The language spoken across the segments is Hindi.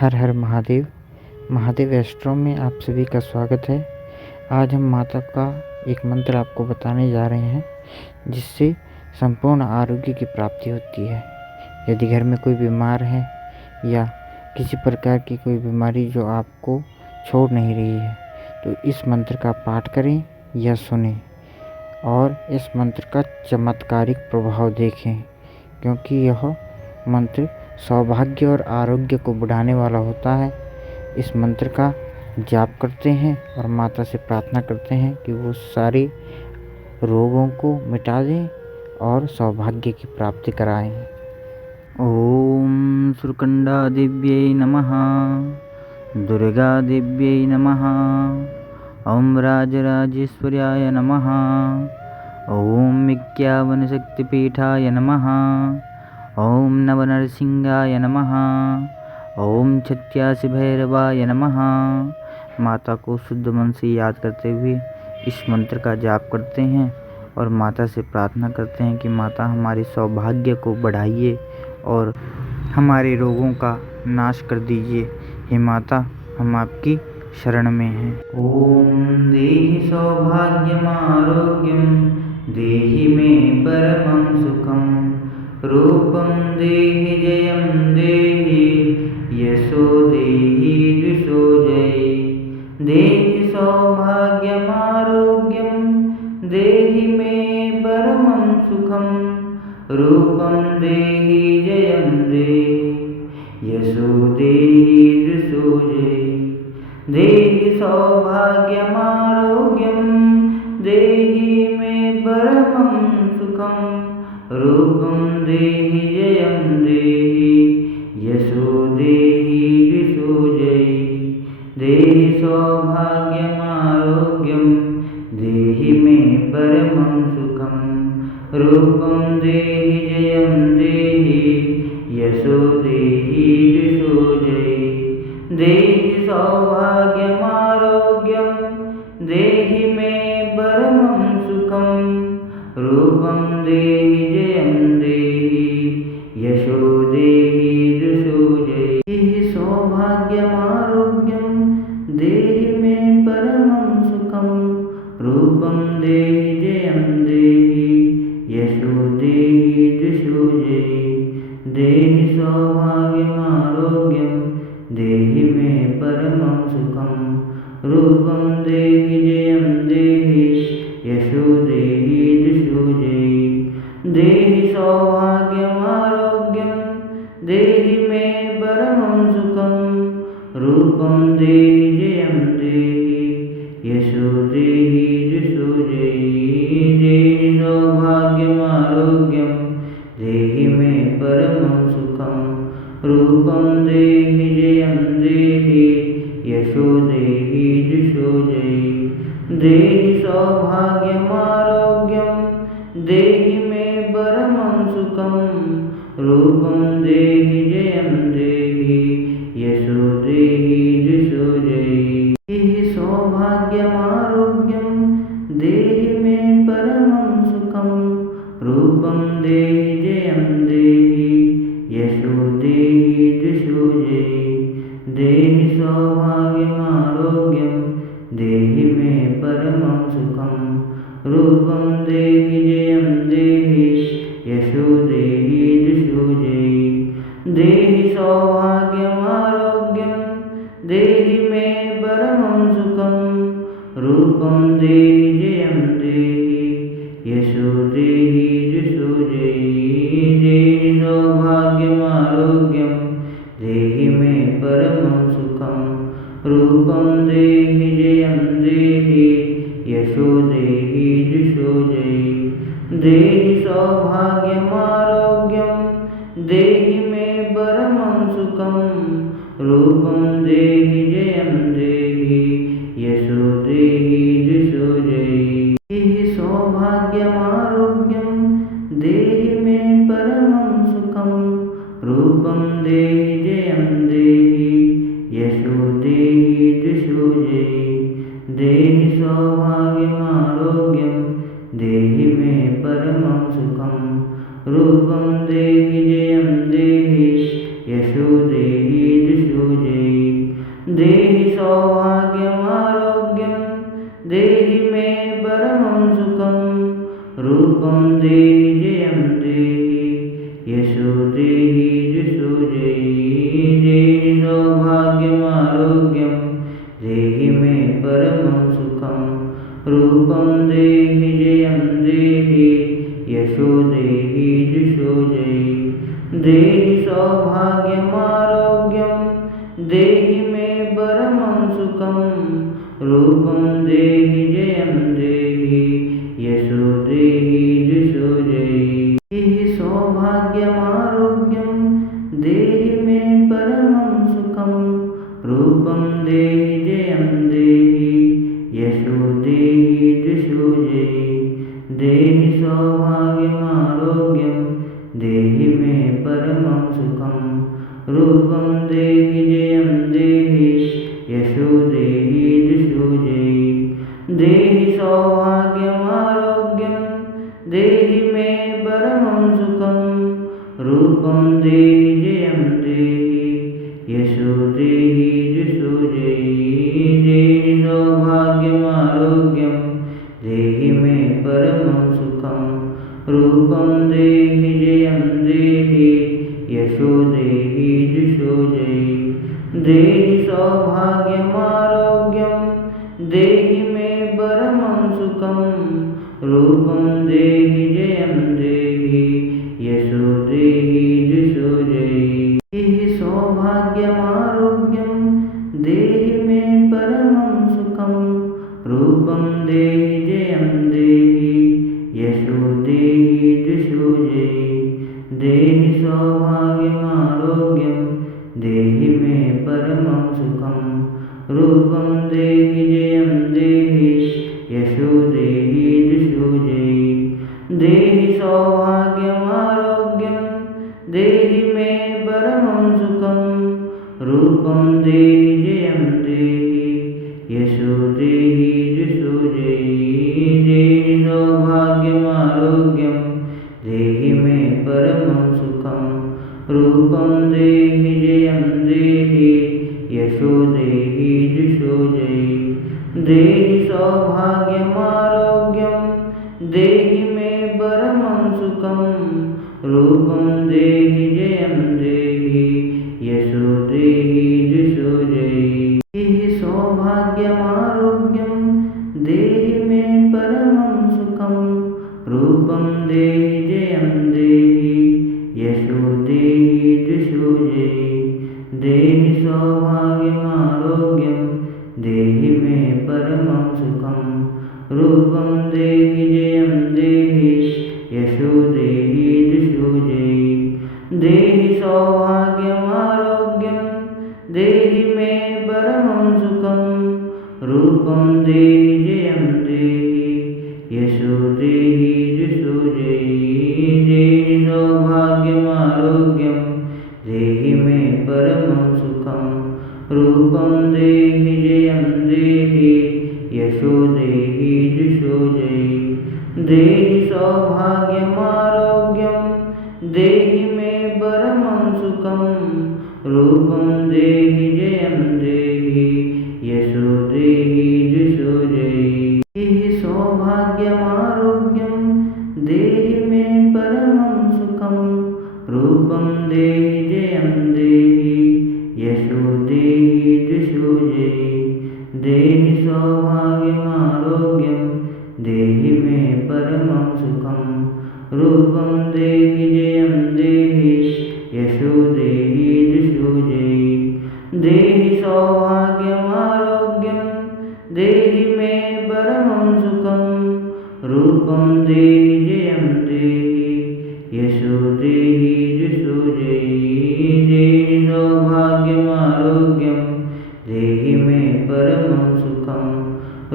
हर हर महादेव। महादेव एस्ट्रो में आप सभी का स्वागत है। आज हम माता का एक मंत्र आपको बताने जा रहे हैं जिससे संपूर्ण आरोग्य की प्राप्ति होती है। यदि घर में कोई बीमार है या किसी प्रकार की कोई बीमारी जो आपको छोड़ नहीं रही है तो इस मंत्र का पाठ करें या सुनें और इस मंत्र का चमत्कारिक प्रभाव देखें, क्योंकि यह मंत्र सौभाग्य और आरोग्य को बढ़ाने वाला होता है। इस मंत्र का जाप करते हैं और माता से प्रार्थना करते हैं कि वो सारे रोगों को मिटा दें और सौभाग्य की प्राप्ति कराएं। ओम सुरकंडा देव्यै नमः, दुर्गा देव्यै नमः, ओम राजराजेश्वर्याय नमः, ओम विज्ञावन शक्तिपीठाय नमः, ओम नवनरसिंहाय नमः, ओम छत्यासी भैरवाय नमः। माता को शुद्ध मन से याद करते हुए इस मंत्र का जाप करते हैं और माता से प्रार्थना करते हैं कि माता हमारे सौभाग्य को बढ़ाइए और हमारे रोगों का नाश कर दीजिए। हे माता, हम आपकी शरण में हैं। ओम देहि सौभाग्यम आरोग्यम, देहि मे परमं सुखम, रूपं देहि जयं देहि, यशो देहि द्विषो जय। देहि सौभाग्यम आरोग्यम, देहि मे परमं सुखम, रूपं देहि जयं देहि, यशो देहि द्विषो जय। देहि सौभाग्यम आरोग्यम, देहि मे परमं सुखम, रूपं देहि जयं देहि, यशो देहि द्विषो जय। देहि सौभाग्यम आरोग्यम, देहि मे परमं सुखम, रूपं देहि जयं देहि, यशो देहि द्विषो जय। देहि सौभाग्यम आरोग्यम, देहि मे परमं सुखम, रूपं देहि जयं देहि, यशो देहि द्विषो जय। देहि सौभाग्यम आरोग्यम, देहि मे परमं सुखम, रूपं देहि जयं देहि, यशो देहि द्विषो जय। देहि सौभाग्यम आरोग्यम, देहि मे परमं सुखम, रूपं देहि जयं देहि, यशो देहि द्विषो जय। देहि सौभाग्यम आरोग्यम, देहि मे परमं सुखम, रूपं देहि जयं देहि, यशो देहि द्विषो जय। देहि सौभाग्यम आरोग्यम, देहि मे परमं सुखम, रूपं देहि जयं देहि, यशो देहि द्विषो जय। देहि सौभाग्यम आरोग्यम, देहि मे परमं सुखम, रूपं देहि जयं देहि, यशो देहि द्विषो जय। देहि सौभाग्यम आरोग्यम, देहि मे परमं सुखम, रूपं देहि जयं देहि, यशो देहि द्विषो जय। देहि सौभाग्यम आरोग्यम, देहि मे परमं सुखम, रूपं देहि जयं देहि, यशो देहि द्विषो जय। देहि सौभाग्यम आरोग्यम, देहि मे परमं सुखम, रूपं देहि जयं देहि, यशो देहि द्विषो जय। देहि सौभाग्यम आरोग्यम, देहि मे परमं सुखम, रूपं देहि जयं देहि, यशो देहि द्विषो जय। देहि सौभाग्यम आरोग्यम, देहि मे परमं सुखम, रूपं देहि जयं देहि, यशो देहि द्विषो जय। देहि सौभाग्यम आरोग्यम, देहि मे परमं सुखम, रूपं देहि जयं देहि, यशो देहि द्विषो जय। देहि सौभाग्यम आरोग्यम, देहि मे परमं सुखम, रूपं देहि जयं देहि, यशो देहि द्विषो जय। सौभाग्यमारोग्यं देहि मे परमं सुखं रूपं देहि जयं देहि यशो देहि जुषो जयि देहि सौभाग्यमारोग्यं देहि मे परमं सुखं रूपं देहि जयं देहि यशो देहि जुषो जयि देहि सौभाग्यमारोग्यं देहि मे परमं सुखं रूपं देहि जयं देहि यशो देहि जुषो जयि देहि सौभाग्यमारोग्यं देहि मे परमं सुखं रूपं देहि जयं देहि यशो देहि जुषो जयि देहि सौभाग्यमारोग्यं देहि मे परमं सुखं रूपं देहि जयं देहि यशो देहि जुषो जयि देहि सौभाग्यमारोग्यं देहि मे परमं सुखं रूपं देहि जयं देहि यशो देहि जुषो जयि देहि सौभाग्यमारोग्यं देहि मे परमं सुखं रूपं देहि जयं देहि यशो देहि जुषो जयि देहि सौभाग्यमारोग्यं देहि मे परमं सुखं रूपं देहि जयं देहि यशो देहि जुषो जयि देहि सौभाग्यमारोग्यं देहि मे परमं सुखं रूपं देहि जयं देहि यशो देहि जुषो जयि देहि सौभाग्यमारोग्यं देहि मे परमं सुखं रूपं देहि जयं देहि यशो देहि जुषो जयि देहि सौभाग्यमारोग्यं देहि मे परमं सुखं रूपं देहि जयं देहि यशो देहि जुषो जयि देहि सौभाग्यमारोग्यं देहि मे परमं सुखं रूपं देहि जयं देहि यशो देहि जुषो जयि देहि सौभाग्यमारोग्यं देहि मे परमं सुखं रूपं देहि जयं देहि यशो देहि जुषो जयि देहि सौभाग्यमारोग्यं देहि मे परमं सुखं रूपं देहि जयं देहि यशो देहि जुषो जयि देहि सौभाग्यमारोग्यं देहि मे परमं सुखं रूपं देहि जयं देहि यशो देहि जुषो जयि देहि सौभाग्यमारोग्यं देहि मे परमं सुखं रूपं देहि जयं देहि यशो देहि जुषो जयि देहि सौभाग्यमारोग्यं देहि मे परमं सुखं रूपं देहि जयं देहि यशो देहि जुषो जयि देहि सौभाग्यमारोग्यं देहि मे परमं सुखं रूपं देहि जयं देहि यशो देहि जुषो जयि देहि सौभाग्यमारोग्यं देहि मे परमं सुखं रूपं देहि जयं देहि यशो देहि जुषो जयि देहि सौभाग्यमारोग्यं देहि मे परमं सुखं रूपं देहि जयं देहि यशो देहि जुषो जयि देहि सौभाग्यमारोग्यं देहि मे परमं सुखं रूपं देहि जयं देहि यशो देहि जुषो जयि देहि सौभाग्यमारोग्यं देहि मे परमं सुखं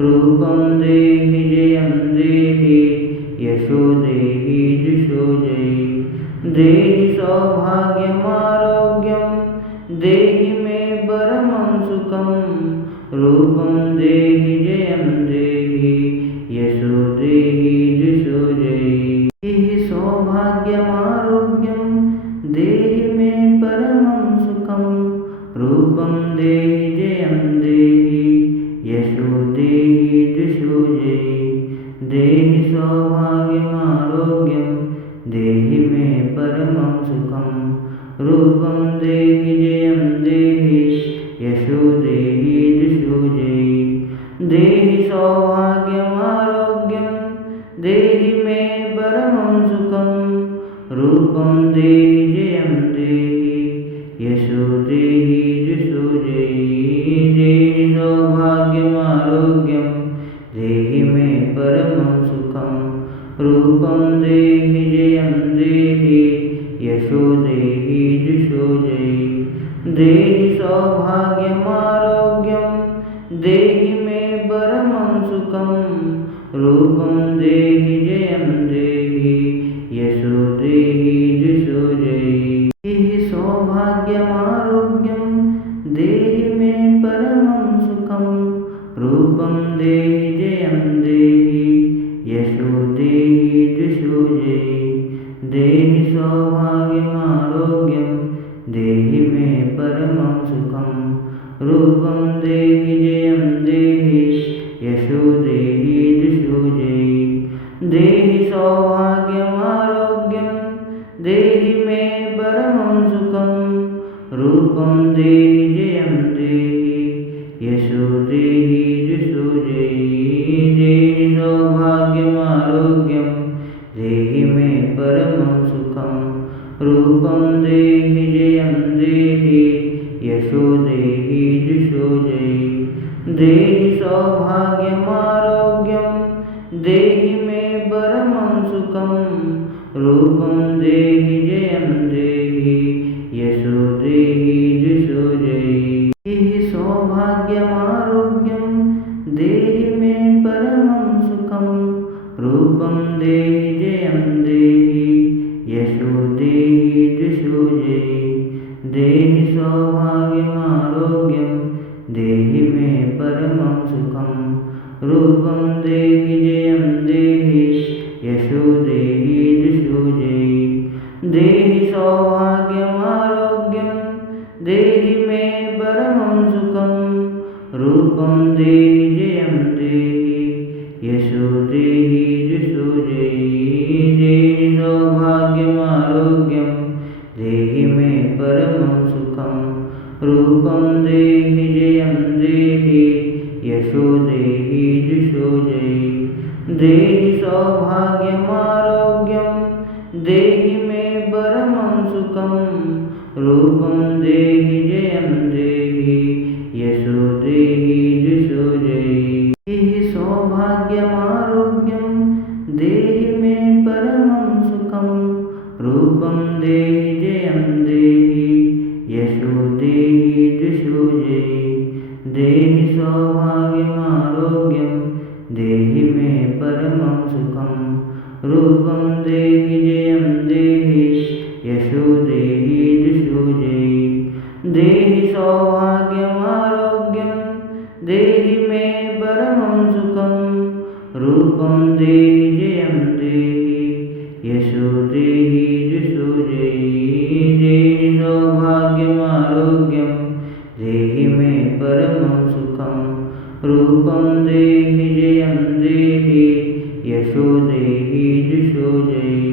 रूपं देहि जयं देहि यशो देहि जुषो जयि देहि सौभाग्यमारोग्यं देहि मे परमं सुखं रूपं देहि जयं देहि यशो देहि जुषो जयि देहि सौभाग्यमारोग्यं देहि मे परमं सुखं रूपं देहि जयं देहि यशो देहि दिशो जयि। देहि सौभाग्यमारोग्यं देहि मे परमं सुखं रूपं देहि जयं देहि यशो देहि दिशो जयि। देहि सौभाग्यमारोग्यं देहि मे परमं सुखं रूपं देहि जयं देहि यशो देहि दिशो जयि। देहि सौभाग्यमारोग्यं देहि मे परमं सुखं रूपं देहि जयं देहि यशो देहि दिशो जयि। देहि सौभाग्यमारोग्यं देहि मे परमं सुखं रूपं देहि जयं देहि यशो देहि दिशो जयि। देहि सौभाग्यमारोग्यं देहि मे परमं सुखं रूपं देहि जयं देहि यशो देहि दिशो जयि। देहि सौभाग्यमारोग्यं देहि मे परमं सुखं रूपं देहि जयं देहि यशो देहि दिशो जयि। देहि सौभाग्यमारोग्यं देहि मे परमं सुखं रूपं देहि जयं देहि यशो देहि दिशो जयि। देहि सौभाग्यमारोग्यं देहि मे परमं सुखं रूपं देहि जयं देहि यशो देहि दिशो जयि। देहि सौभाग्यमारोग्यं देहि मे परमं सुखं रूपं देहि जयं देहि यशो देहि दिशो जयि। देहि सौभाग्यमारोग्यं देहि मे परमं सुखं रूपं देहि जयं देहि यशो देहि दिशो जयि। देहि सौभाग्यमारोग्यं देहि मे परमं सुखं रूपं देहि जयं देहि यशो देहि दिशो जयि। देहि सौभाग्यमारोग्यं देहि मे परमं सुखं रूपं देहि जयं देहि यशो देहि दिशो जयि। देहि सौभाग्यमारोग्यं देहि मे परमं सुखं रूपं देहि जयं देहि यशो देहि दिशो जयि। देहि सौभाग्यमारोग्यं देहि मे परमं सुखं रूपं देहि जयं देहि यशो देहि दिशो जयि। देहि सौभाग्यमारोग्यं देहि मे परमं सुखं रूपं देहि जयं देहि यशो देहि दिशो जयि। देहि सौभाग्यमारोग्यं देहि मे परमं सुखं रूपं देहि जयं देहि यशो देहि दिशो जयि। देहि सौभाग्यमारोग्यं देहि मे परमं सुखं रूपं देहि जयं देहि यशो देहि दिशो जयि।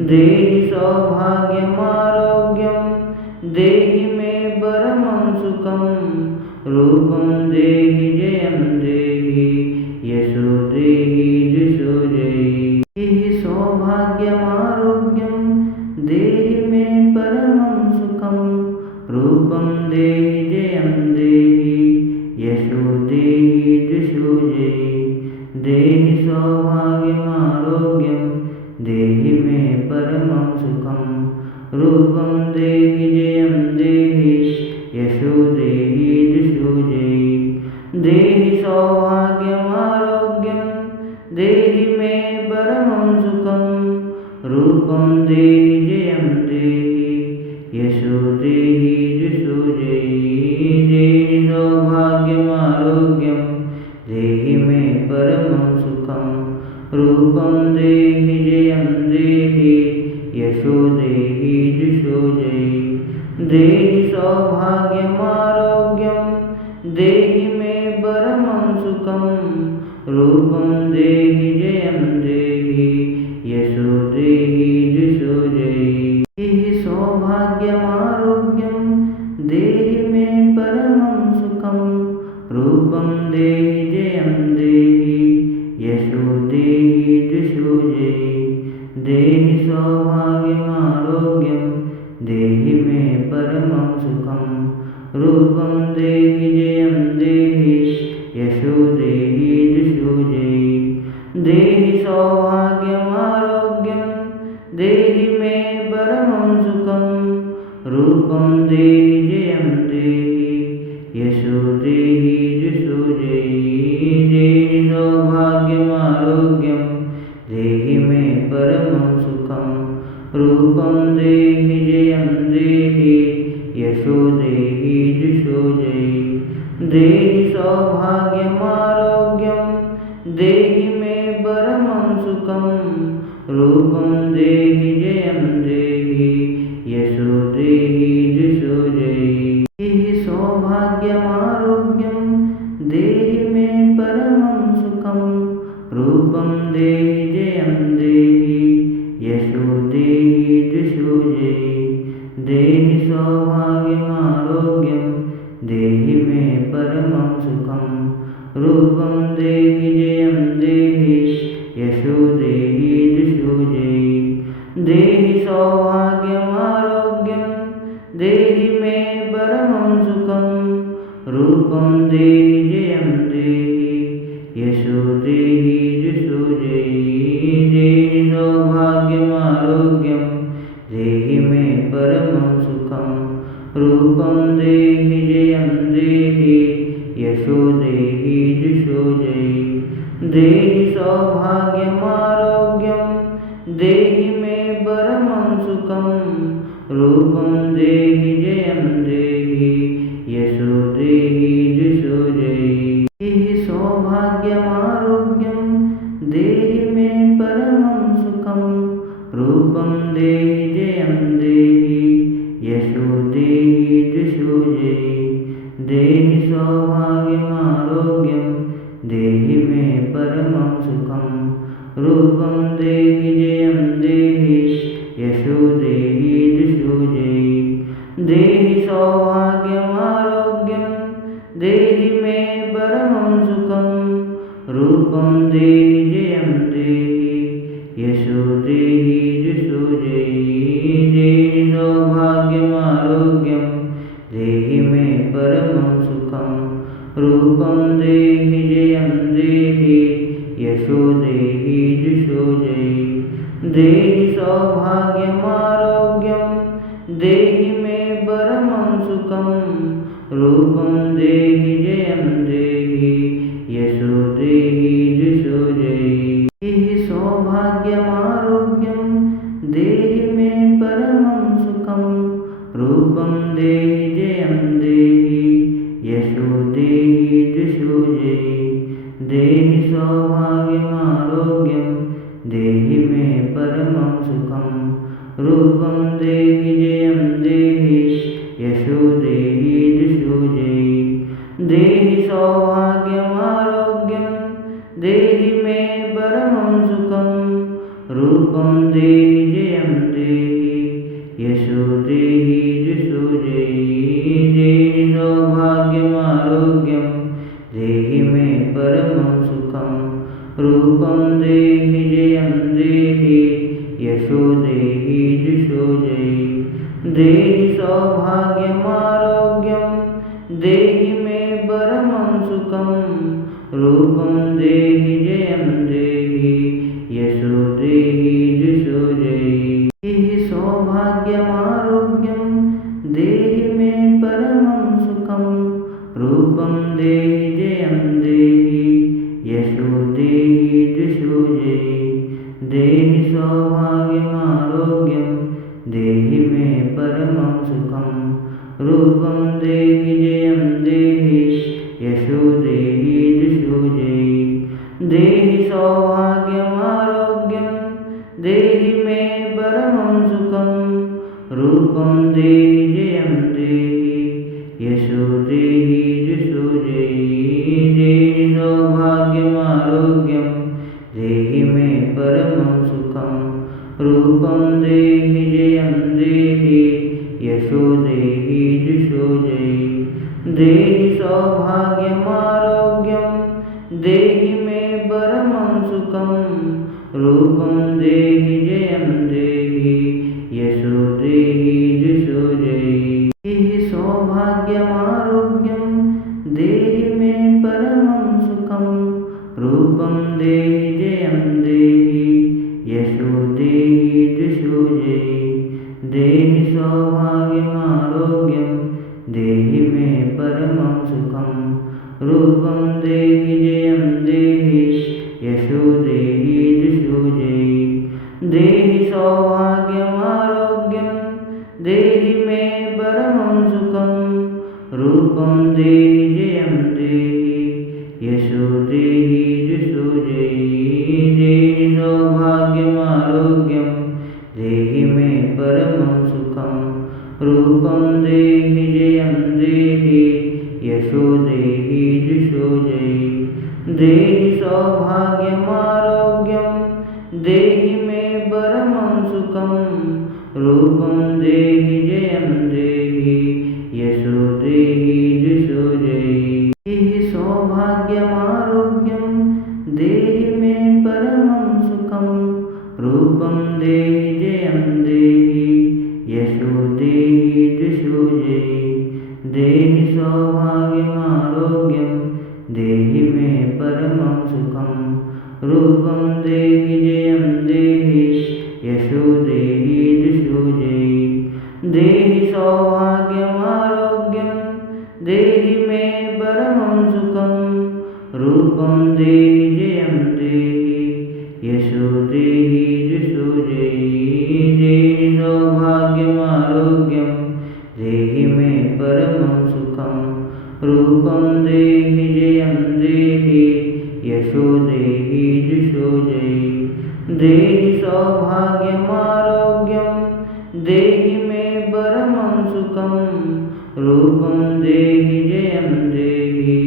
देहि सौभाग्यमारोग्यं देहि मे परमं सुखं रूपं देहि जयं देहि यशो देहि दिशो जयि। देहि सौभाग्यमारोग्यं देहि मे परमं सुखं रूपं देहि जयं देहि यशो देहि दिशो जयि। देहि सौभाग्यमारोग्यं देहि मे परमं सुखं रूपं देहि जयं देहि यशो देहि दिशो जयि। देहि सौभाग्यमारोग्यं देहि मे परमं सुखं रूपं देहि जयं देहि यशो देहि दिशो जयि। देहि सौभाग्यमारोग्यं देहि मे परमं सुखं रूपं देहि जयं देहि यशो देहि दिशो जयि। देहि सौभाग्यमारोग्यं देहि मे परमं सुखं रूपं देहि जयं देहि यशो देहि दिशो जयि। देहि सौभाग्यमारोग्यं देहि मे परमं रूपं देहि जयं देहि यशो देहि जुषो जयि देहि सौभाग्यमारोग्यं देहि मे परमं सुखं रूपं देहि जयं देहि यशो देहि जुषो जयि देहि सौभाग्यमारोग्यं देहि मे परमं सुखं रूपं देहि जयं देहि यशो देहि जुषो जयि देहि सौभाग्यमारोग्यं देहि मे परमं सुखं रूपं देहि जयं देहि यशो देहि जुषो जयि देहि सौभाग्यमारोग्यं देहि मे परमं सुखं रूपं देहि जयं देहि यशो देहि जुषो जयि देहि सौभाग्यमारोग्यं देहि मे परमं सुखं रूपं देहि जयं देहि यशो देहि जुषो जयि देहि सौभाग्यमारोग्यं देहि मे परमं सुखं रूपं देहि जयं देहि यशो देहि जुषो जयि देहि सौभाग्यमारोग्यं देहि मे परमं सुखं रूपं देहि जयं देहि यशो देहि जुषो जयि देहि सौभाग्यमारोग्यं देहि मे परमं सुखं रूपं देहि जयं देहि यशो देहि जुषो जयि देहि सौभाग्यमारोग्यं देहि मे परमं सुखं रूपं देहि जयं देहि यशो देहि जुषो जयि देहि सौभाग्यमारोग्यं देहि मे परमं सुखं रूपं देहि जयं देहि यशो देहि जुषो जयि देहि सौभाग्यमारोग्यं देहि मे परमं सुखं रूपं देहि जयं देहि यशो देहि जुषो जयि देहि सौभाग्यमारोग्यं देहि मे परमं सुखं रूपं देहि जयं देहि यशो देहि जुषो जयि देहि सौभाग्यमारोग्यं देहि मे परमं सुखं रूपं देहि जयं देहि यशो देहि जुषो जयि देहि सौभाग्यमारोग्यं देहि मे परमं सुखं रूपं देहि जयं देहि यशो देहि जुषो जयि देहि सौभाग्यमारोग्यं देहि मे परमं सुखं रूपं देहि जयं देहि यशो देहि जुषो जयि देहि सौभाग्यमारोग्यं देहि मे परमं सुखं रूपं देहि जयं देहि यशो देहि जुषो जयि देहि सौभाग्यमारोग्यं देहि मे परमं सुखं रूपं देहि जयं देहि यशो देहि जुषो जयि देहि सौभाग्यमारोग्यं देहि मे परमं सुखं रूपं देहि जयं देहि यशो देहि जुषो जयि देहि सौभाग्यमारोग्यं देहि मे परमं सुखं रूपं देहि जयं देहि यशो देहि जुषो जयि देहि सौभाग्यमारोग्यं देहि मे परमं सुखं रूपं देहि जयं देहि यशो देहि जुषो जयि देहि सौभाग्यमारोग्यं देहि मे परमं सुखं रूपं देहि जयं देहि यशो देहि जुषो जयि देहि सौभाग्यमारोग्यं देहि मे परमं सुखं रूपं देहि जयं देहि यशो देहि जुषो जयि देहि सौभाग्यमारोग्यं देहि मे परमं सुखं रूपं देहि जयं देहि यशो देहि जुषो जयि देहि सौभाग्यमारोग्यं देहि मे परमं सुखं रूपं देहि जयं देहि यशो देहि जुषो जयि देहि सौभाग्यमारोग्यं देहि मे परमं सुखं रूपं देहि जयं देहि यशो देहि जुषो जयि देहि सौभाग्यमारोग्यं देहि मे परमं सुखं रूपं देहि जयं देहि यशो देहि जुषो जयि देहि सौभाग्यमारोग्यं देहि मे परमं सुखं रूपं देहि जयं देहि यशो देहि जुषो जयि देहि सौभाग्यमारोग्यं देहि मे परमं सुखं रूपं देहि जयं देहि यशो देहि जुषो जयि देहि सौभाग्यमारोग्यं देहि मे परमं सुखं रूपं देहि जयं देहि यशो देहि जुषो जयि देहि सौभाग्यमारोग्यं देहि मे परमं सुखं रूपं देहि जयं देहि यशो देहि जुषो जयि देहि सौभाग्यमारोग्यं देहि मे परमं सुखं रूपं देहि जयं देहि यशो देहि जुषो जयि देहि सौभाग्यमारोग्यं देहि मे परमं सुखं रूपं देहि जयं देहि यशो देहि जुषो जयि देहि सौभाग्यमारोग्यं देहि मे परमं सुखं रूपं देहि जयं देहि यशो देहि जुषो जयि देहि सौभाग्यमारोग्यं देहि मे परमं सुखं रूपं देहि जयं देहि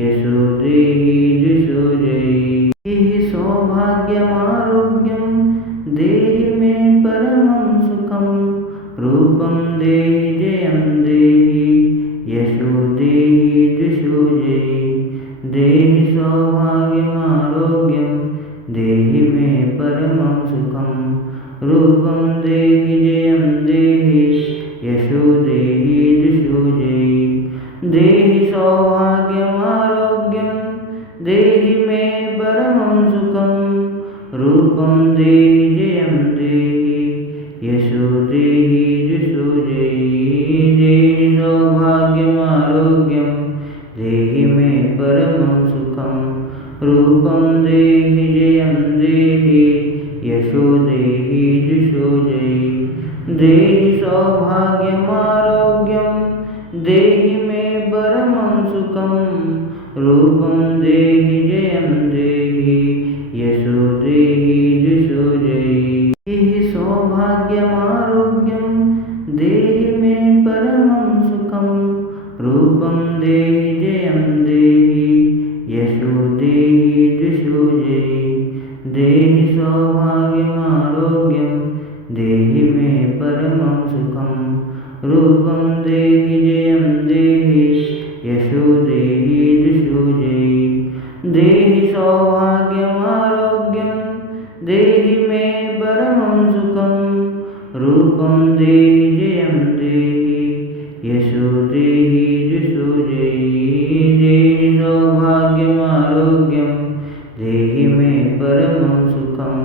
यशो देहि जुषो जयि देहि सौभाग्यमारोग्यं देहि मे परमं सुखं रूपं देहि जयं देहि यशो देहि जुषो जयि देहि सौभाग्यमारोग्यं देहि मे परमं सुखं रूपं देहि जयं देहि यशो देहि जुषो जयि देहि सौभाग्यमारोग्यं देहि मे परमं सुखं रूपं देहि जयं देहि यशो देहि जुषो जयि देहि सौभाग्यमारोग्यं देहि मे परमं सुखं रूपं देहि जयं देहि यशो देहि जुषो जयि देहि सौभाग्यमारोग्यं देहि मे परमं सुखं रूपं देहि जयं देहि यशो देहि जुषो जयि देहि सौभाग्यमारोग्यं देहि मे परमं सुखं रूपं देहि जयं देहि यशो देहि जुषो जयि देहि सौभाग्यमारोग्यं देहि मे परमं सुखं रूपं देहि जयं देहि यशो देहि जुषो जयि देहि सौभाग्यमारोग्यं देहि मे परमं सुखं रूपं देहि जयं देहि यशो देहि जुषो जयि देहि सौभाग्यमारोग्यं देहि मे परमं सुखं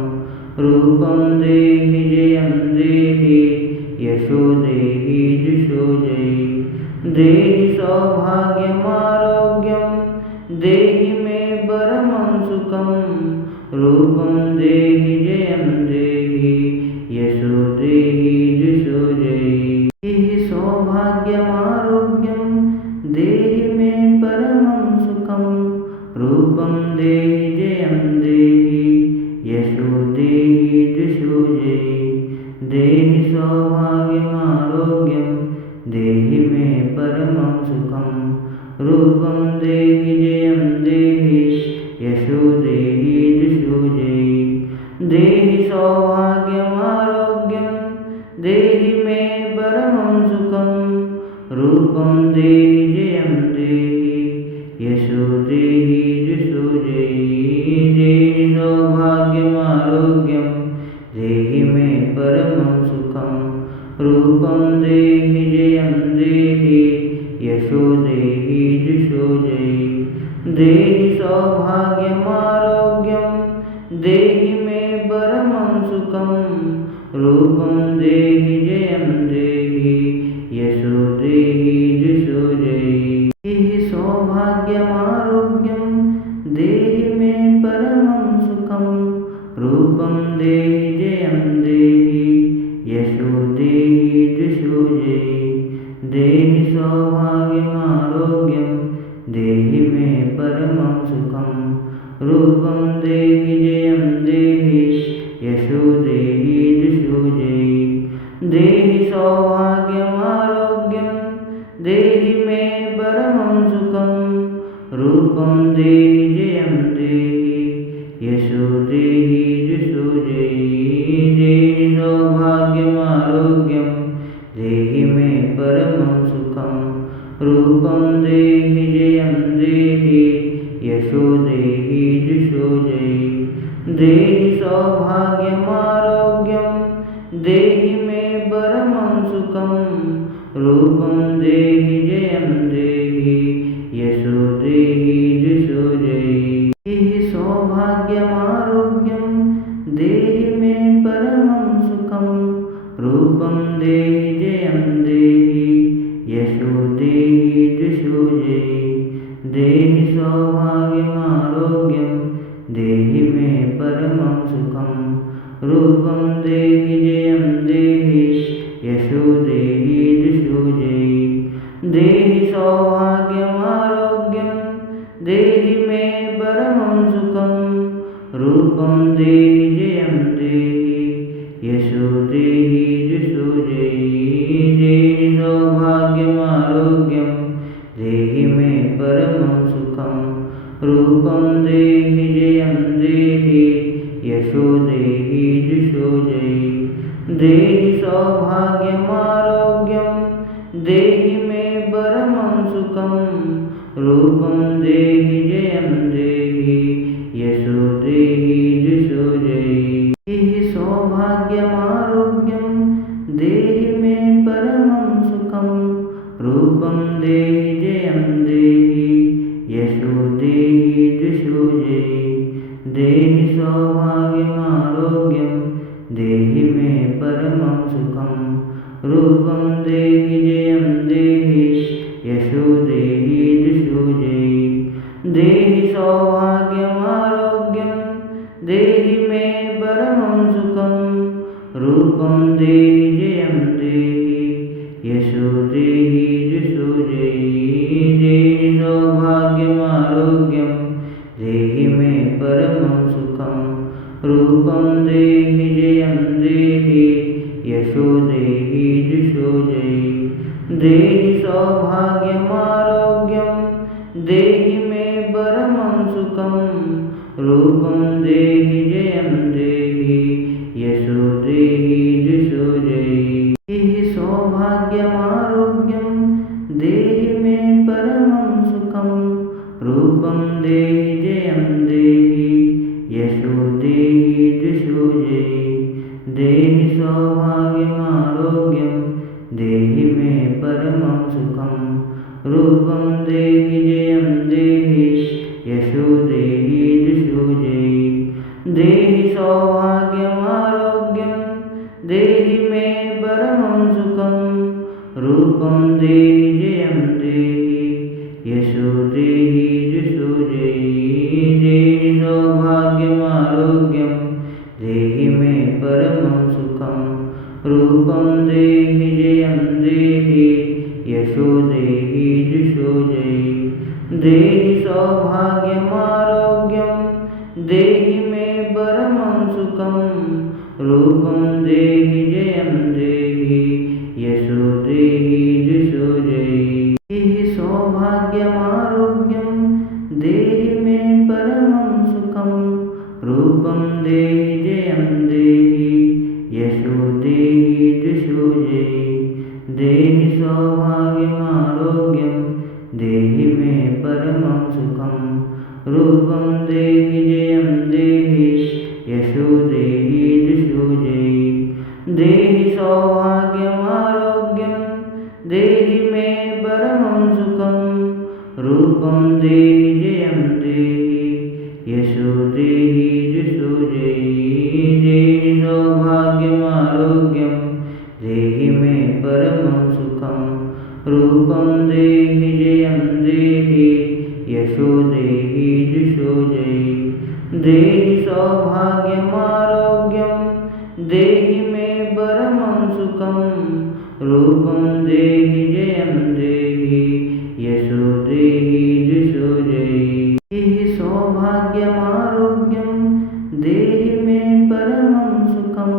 रूपं देहि जयं देहि यशो देहि जुषो जयि देहि सौभाग्यमारोग्यं देहि मे परमं सुखं रूपं देहि जयं देहि यशो देहि जुषो जयि देहि सौभाग्यमारोग्यं देहि मे परमं सुखं रूपं देहि जयं देहि यशो देहि जुषो जयि देहि सौभाग्यमारोग्यं देहि मे परमं सुखं रूपं देहि जयं देहि यशो देहि जुषो जयि देहि सौभाग्यमारोग्यं देहि मे परमं सुखं रूपं देहि जयं देहि जुषो जयि देहि सौभाग्यमारोग्यं देहि मे परमं सुखं रूपं देहि जयं देहि यशो देहि जुषो जयि देहि सौभाग्यमारोग्यं देहि मे परमं सुखं रूपं देहि जयं देहि यशो देहि जुषो जयि देहि सौभाग्यमारोग्यं देहि मे परमं सुखं रूपं देहि जयं देहि यशो देहि जुषो जयि देहि सौभाग्यमारोग्यं देहि मे परमं सुखं रूपं देहि जयं देहि यशो देहि जुषो जयि देहि सौभाग्यमारोग्यं देहि मे परमं सुखं रूपं देहि जयं देहि यशो देहि जुषो जयि देहि सौभाग्यमारोग्यं देहि मे परमं सुखं रूपं देहि जयं देहि यशो देहि जुषो जयि देहि सौभाग्यमारोग्यं देहि मे परमं सुखं रूपं देहि जयं देहि यशो देहि जुषो जयि देहि सौभाग्यमारोग्यं देहि मे परमं सुखं रूपं देहि जयं देहि यशो देहि जुषो जयि देहि सौभाग्यमारोग्यं देहि मे परमं सुखं रूपं देहि जयं देहि यशो देहि जुषो जयि देहि सौभाग्यमारोग्यं देहि मे परमं सुखं रूपं देहि जयं देहि यशो देहि जुषो जयि देहि सौभाग्यमारोग्यं देहि मे परमं सुखं रूपं देहि जयं देहि यशो देहि जुषो जयि देहि सौभाग्यमारोग्यं देहि मे परमं सुखं रूपं देहि जयं देहि यशो देहि जुषो जयि देहि सौभाग्यमारोग्यं देहि मे परमं सुखं रूपं देहि जयं देहि यशो देहि जुषो जयि देहि सौभाग्यमारोग्यं देहि मे परमं सुखं रूपं देहि जयं देहि यशो देहि जुषो जयि देहि सौभाग्यमारोग्यं देहि मे परमं सुखं रूपं देहि जयं देहि यशो देहि जुषो जयि देहि सौभाग्यमारोग्यं देहि मे परमं सुखं रूपं देहि जयं देहि यशो देहि जुषो जयि देहि सौभाग्यमारोग्यं देहि मे परमं सुखं रूपं देहि जयं देहि यशो देहि जुषो जयि देहि सौभाग्यमारोग्यं देहि मे परमं सुखं रूपं देहि जयं देहि यशो देहि जुषो जयि देहि सौभाग्यमारोग्यं देहि मे परमं सुखं रूपं देहि जयं देहि यशो देहि जुषो जयि देहि सौभाग्यमारोग्यं देहि मे परमं सुखं रूपं देहि जयं देहि यशो देहि जुषो जयि देहि सौभाग्यमारोग्यं देहि मे परमं सुखं रूपं देहि जयं देहि यशो देहि जुषो जयि देहि सौभाग्यमारोग्यं देहि मे परमं सुखं रूपं देहि जयं देहि यशो देहि जुषो जयि देहि सौभाग्यमारोग्यं देहि मे परमं सुखं रूपं देहि जयं देहि यशो देहि जुषो जयि देहि सौभाग्यमारोग्यं देहि मे परमं सुखं रूपं देहि जयं देहि यशो देहि जुषो जयि देहि सौभाग्यमारोग्यं देहि मे परमं सुखं रूपं देहि जयं देहि यशो देहि जुषो जयि देहि सौभाग्यमारोग्यं देहि मे परमं सुखं रूपं देहि जयं देहि यशो देहि जुषो जयि देहि सौभाग्यमारोग्यं देहि मे परमं सुखं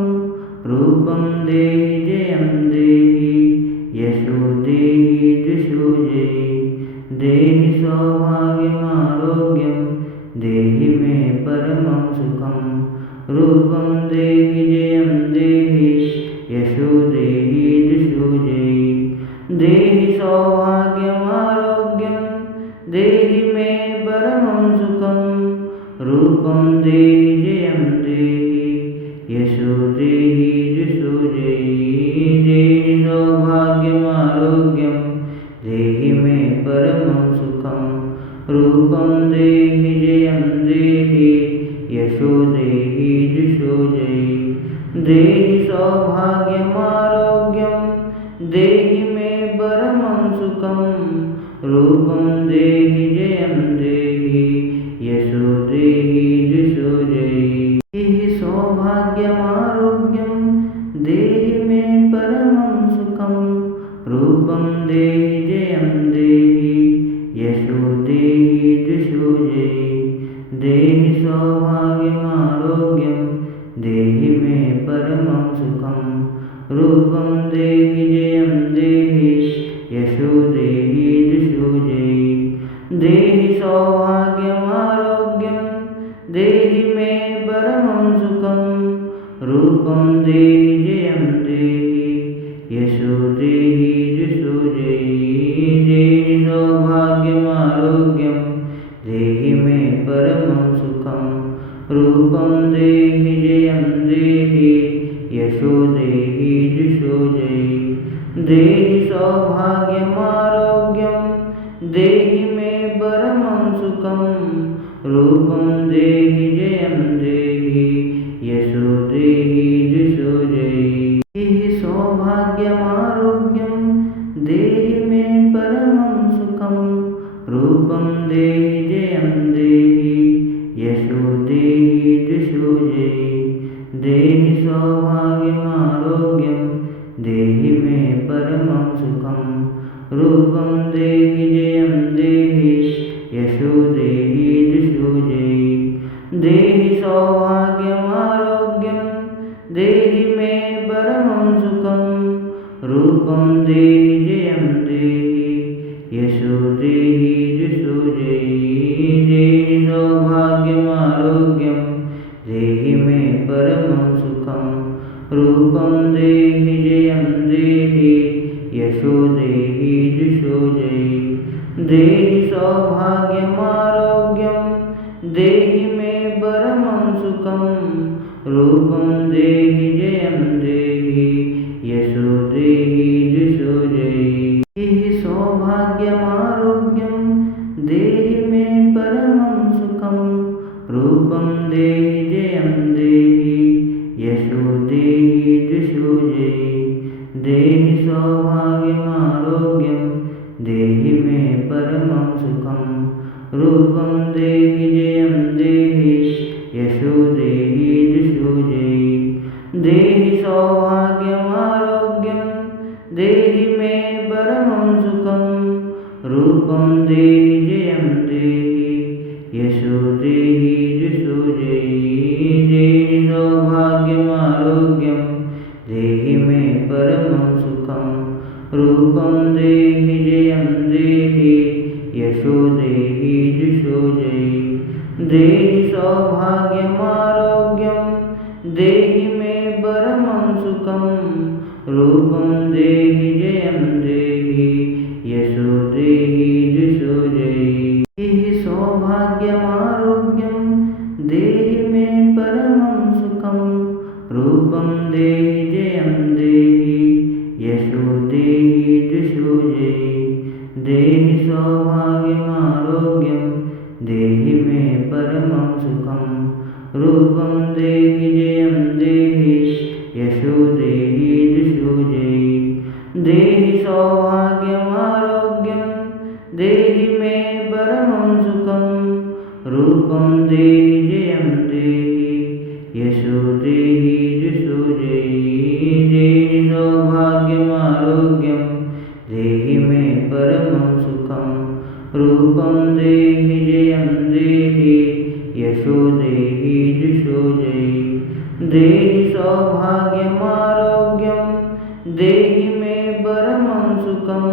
रूपं देहि जयं देहि यशो देहि जुषो जयि देहि सौभाग्यमारोग्यं देहि मे परमं सुखं रूपं देहि जयं देहि यशो देहि जुषो जयि देहि सौभाग्यमारोग्यं देहि मे परमं सुखं रूपं देहि जयं देहि यशो देहि जुषो जयि देहि सौभाग्यमारोग्यं देहि मे परमं सुखं रूपं देहि जयं देहि यशो देहि जुषो जयि देहि सौभाग्यमारोग्यं देहि मे परमं सुखं रूपं देहि जयं देहि यशो देहि जुषो जयि देहि सौभाग्यमारोग्यं देहि मे परमं सुखं रूपं देहि जयं देहि यशो देहि जुषो जयि देहि सौभाग्यमारोग्यं देहि मे परमं सुखं रूपं देहि जयं देहि यशो देहि जुषो जयि देहि सौभाग्यमारोग्यं देहि मे परमं सुखं रूपं देहि जयं देहि यशो देहि जुषो जयि देहि सौभाग्यमारोग्यं देहि मे परमं सुखं रूपं देहि जयं देहि यशो देहि जुषो जयि देहि सौभाग्यमारोग्यं देहि मे परमं सुखं रूपं देहि जयं देहि यशो देहि जुषो जयि देहि सौभाग्यमारोग्यं देहि मे परमं सुखं रूपं देहि जयं देहि यशो देहि जुषो जयि देहि सौभाग्यमारोग्यं देहि मे परमं सुखं रूपं देहि जयं देहि यशो देहि जुषो जयि देहि सौभाग्यमारोग्यं देहि मे परमं सुखं रूपं देहि जयं देहि यशो देहि जुषो जयि देहि सौभाग्यमारोग्यं देहि मे परमं सुखं रूपं देहि जयं देहि यशो देहि जुषो जयि देहि सौभाग्यमारोग्यं देहि मे परमं सुखं रूपं देहि जयं देहि यशो देहि जुषो जयि देहि सौभाग्यमारोग्यं देहि मे परमं सुखं रूपं देहि जयं देहि यशो देहि जुषो जयि देहि सौभाग्यमारोग्यं देहि मे परमं सुखं रूपं देहि जयं देहि यशो देहि जुषो जयि देहि सौभाग्यमारोग्यं देहि मे परमं सुखं रूपं देहि जयं देहि यशो देहि जुषो जयि देहि सौभाग्यमारोग्यं देहि मे परमं सुखं रूपं देहि जयं देहि यशो देहि जुषो जयि देहि सौभाग्यमारोग्यं देहि मे परमं सुखं रूपं देहि जयं देहि यशो देहि जुषो जयि देहि सौभाग्यमारोग्यं देहि मे परमं सुखं रूपं देहि जयं देहि यशो देहि जुषो जयि देहि सौभाग्यमारोग्यं देहि जयं देहि यशो देहि जुषो जयि देहि सौभाग्यमारोग्यं देहि मे परमं सुखं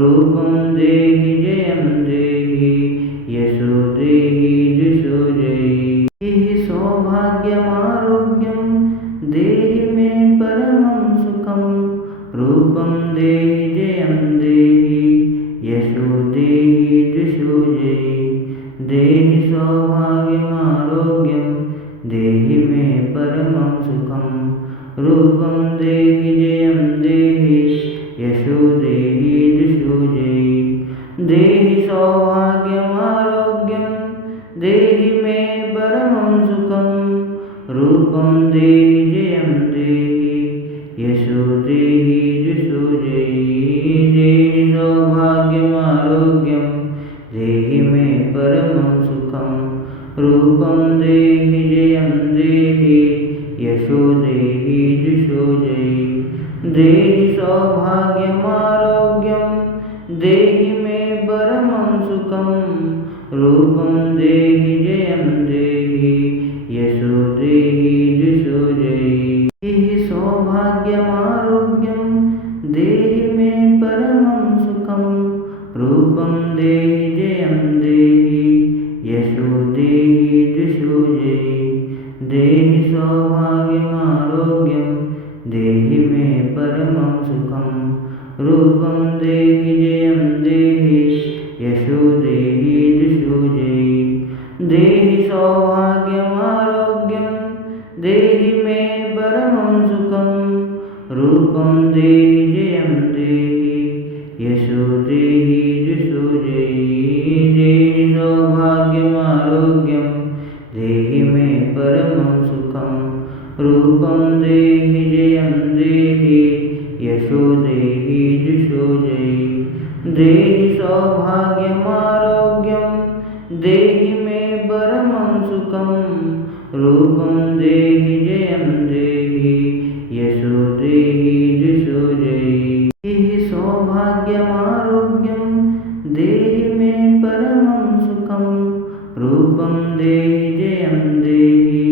रूपं देहि जयं देहि यशो देहि जुषो जयि देहि सौभाग्यमारोग्यं देहि मे परमं सुखं रूपं देहि जयं देहि यशो देहि जुषो जयि देहि सौभाग्यमारोग्यं देहि मे परमं सुखं रूपं देहि जयं देहि यशो देहि जुषो जयि देहि सौभाग्यमारोग्यं देहि मे परमं सुखं रूपं देहि जयं देहि यशो देहि जुषो जयि देहि सौभाग्यमारोग्यं देहि मे परमं सुखं रूपं देहि जयं देहि यशो देहि जुषो जयि देहि सौभाग्यमारोग्यं देहि मे परमं सुखं रूपं देहि जयं देहि यशो देहि जुषो जयि देहि सौभाग्यमारोग्यं देहि मे परमं सुखं रूपं देहि जयं देहि यशो देहि जुषो जयि देहि सौभाग्यमारोग्यं देहि मे परमं सुखं रूपं देहि जयं देहि यशो देहि जुषो जयि देहि सौभाग्यमारोग्यं देहि मे परमं सुखं रूपं देहि जयं देहि यशो देहि जुषो जयि देहि सौभाग्यमारोग्यं देहि मे परमं सुखं रूपं देहि जयं देहि यशो देहि जुषो जयि देहि सौभाग्यमारोग्यं देहि मे परमं सुखं रूपं देहि जयं देहि यशो देहि जुषो जयि देहि सौभाग्यमारोग्यं देहि मे परमं सुखं रूपं देहि जयं देहि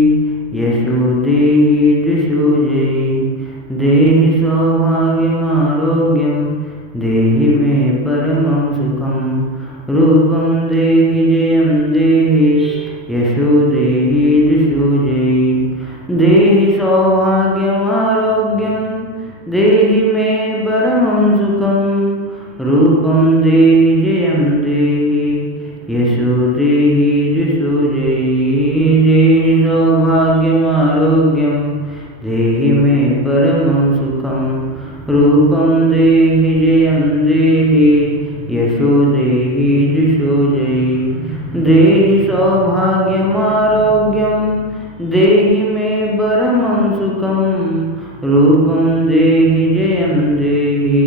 यशो देहि जुषो जयि देहि सौभाग्यमारोग्यं देहि मे परमं सुखं रूपं देहि जयं देहि यशो देहि जुषो जयि देहि सौभाग्यमारोग्यं देहि मे परमं सुखं रूपं देहि जयं देहि यशो देहि जुषो जयि देहि सौभाग्यमारोग्यं देहि मे परमं सुखं रूपं देहि जयं देहि यशो देहि जुषो जयि देहि सौभाग्यमारोग्यं देहि मे परमं सुखं रूपं देहि जयं देहि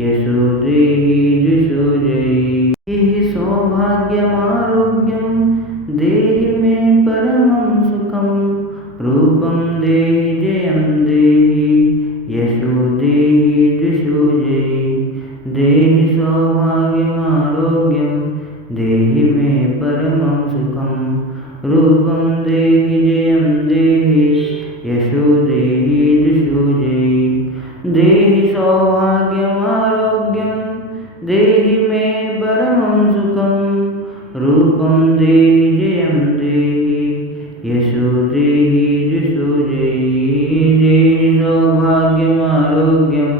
यशो देहि जुषो जयि देहि सौभाग्यमारोग्यं देहि मे परमं सुखं रूपं देहि जयं देहि यशो देहि जुषो जयि देहि सौभाग्यमारोग्यं देहि मे परमं सुखं रूपं देहि जयं देहि यशो देहि जुषो जयि देहि सौभाग्यमारोग्यं देहि मे परमं सुखं रूपं देहि जयं देहि यशो देहि जुषो जयि देहि सौभाग्यमारोग्यं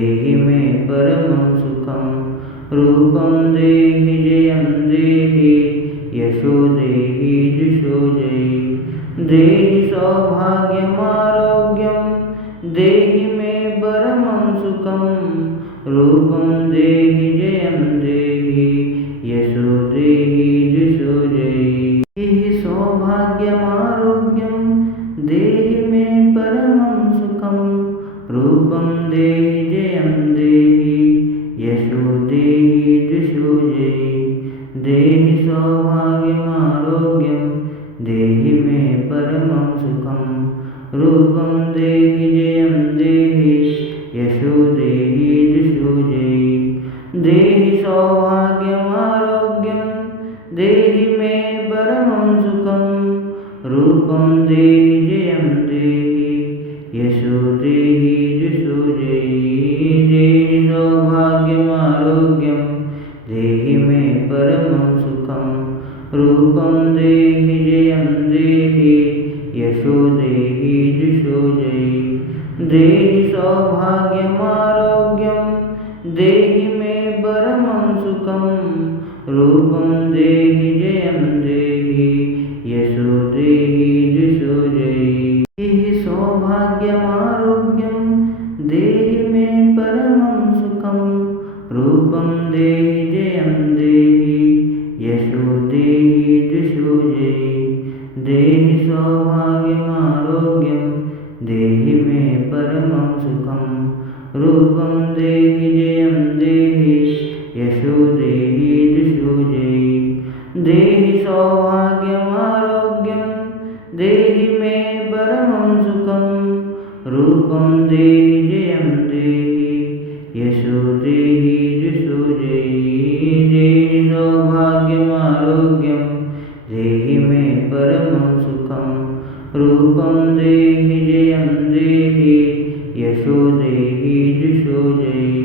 देहि मे परमं सुखं रूपं देहि जयं देहि यशो देहि जुषो जयि देहि सौभाग्यमारोग्यं देहि मे परमं सुखं रूपं देहि जयं देहि यशो देहि जुषो जयि देहि सौभाग्यमारोग्यं देहि मे परमं सुखं रूपं देहि जयं देहि यशो देहि जुषो जयि देहि सौभाग्यमारोग्यं देहि मे परमं सुखं रूपं देहि जयं देहि यशो देहि जुषो जयि देहि सौभाग्यमारोग्यं देहि मे परमं सुखं रूपं देहि जयं देहि यशो देहि जुषो जयि देहि सौभाग्यमारोग्यं देहि मे परमं सुखं रूपं देहि जयं देहि यशो देहि जुषो जयि देहि सौभाग्यमारोग्यं देहि मे परमं सुखं रूपं देहि जयं देहि यशो देहि जुषो जयि देहि सौभाग्यमारोग्यं देहि मे परमं सुखं रूपं देहि जयं देहि यशो देहि जुषो जयि देहि सौभाग्यमारोग्यं देहि मे परमं सुखं रूपं देहि जयं देहि यशो देहि जुषो जयि देहि सौभाग्यमारोग्यं देहि मे परमं सुखं रूपं देहि जयं देहि यशो देहि जुषो जयि देहि सौभाग्यमारोग्यं देहि मे परमं सुखं रूपं देहि जयं देहि यशो देहि जुषो जयि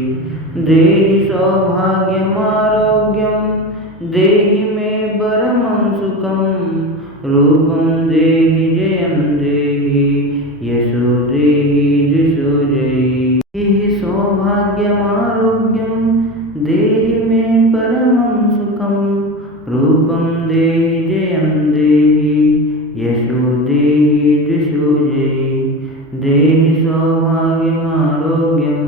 देहि सौभाग्यमारोग्यं देहि मे परमं सुखं रूपं देहि जयं देहि यशो देहि जुषो जयि देहि सौभाग्यमारोग्यं देहि मे परमं सुखं रूपं देहि जयं देहि यशो देहि जुषो जयि देहि सौभाग्यमारोग्यं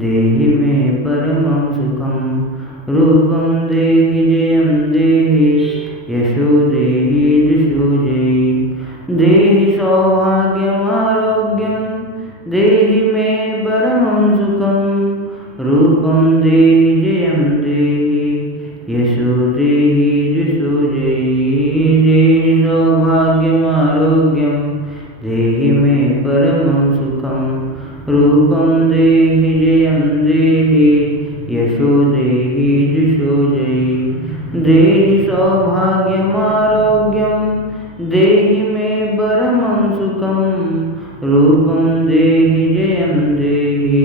देहि मे परमं सुखं रूपं देहि जयं देहि यशो देहि जुषो जयि देहि सौभाग्यमारोग्यं देहि मे परमं सुखं रूपं देहि जयं देहि यशो देहि जुषो जयि देहि सौभाग्यमारोग्यं देहि मे परमं सुखं रूपं देहि जयं देहि यशो देहि जुषो जयि देहि सौभाग्यमारोग्यं देहि मे परमं सुखं रूपं देहि जयं देहि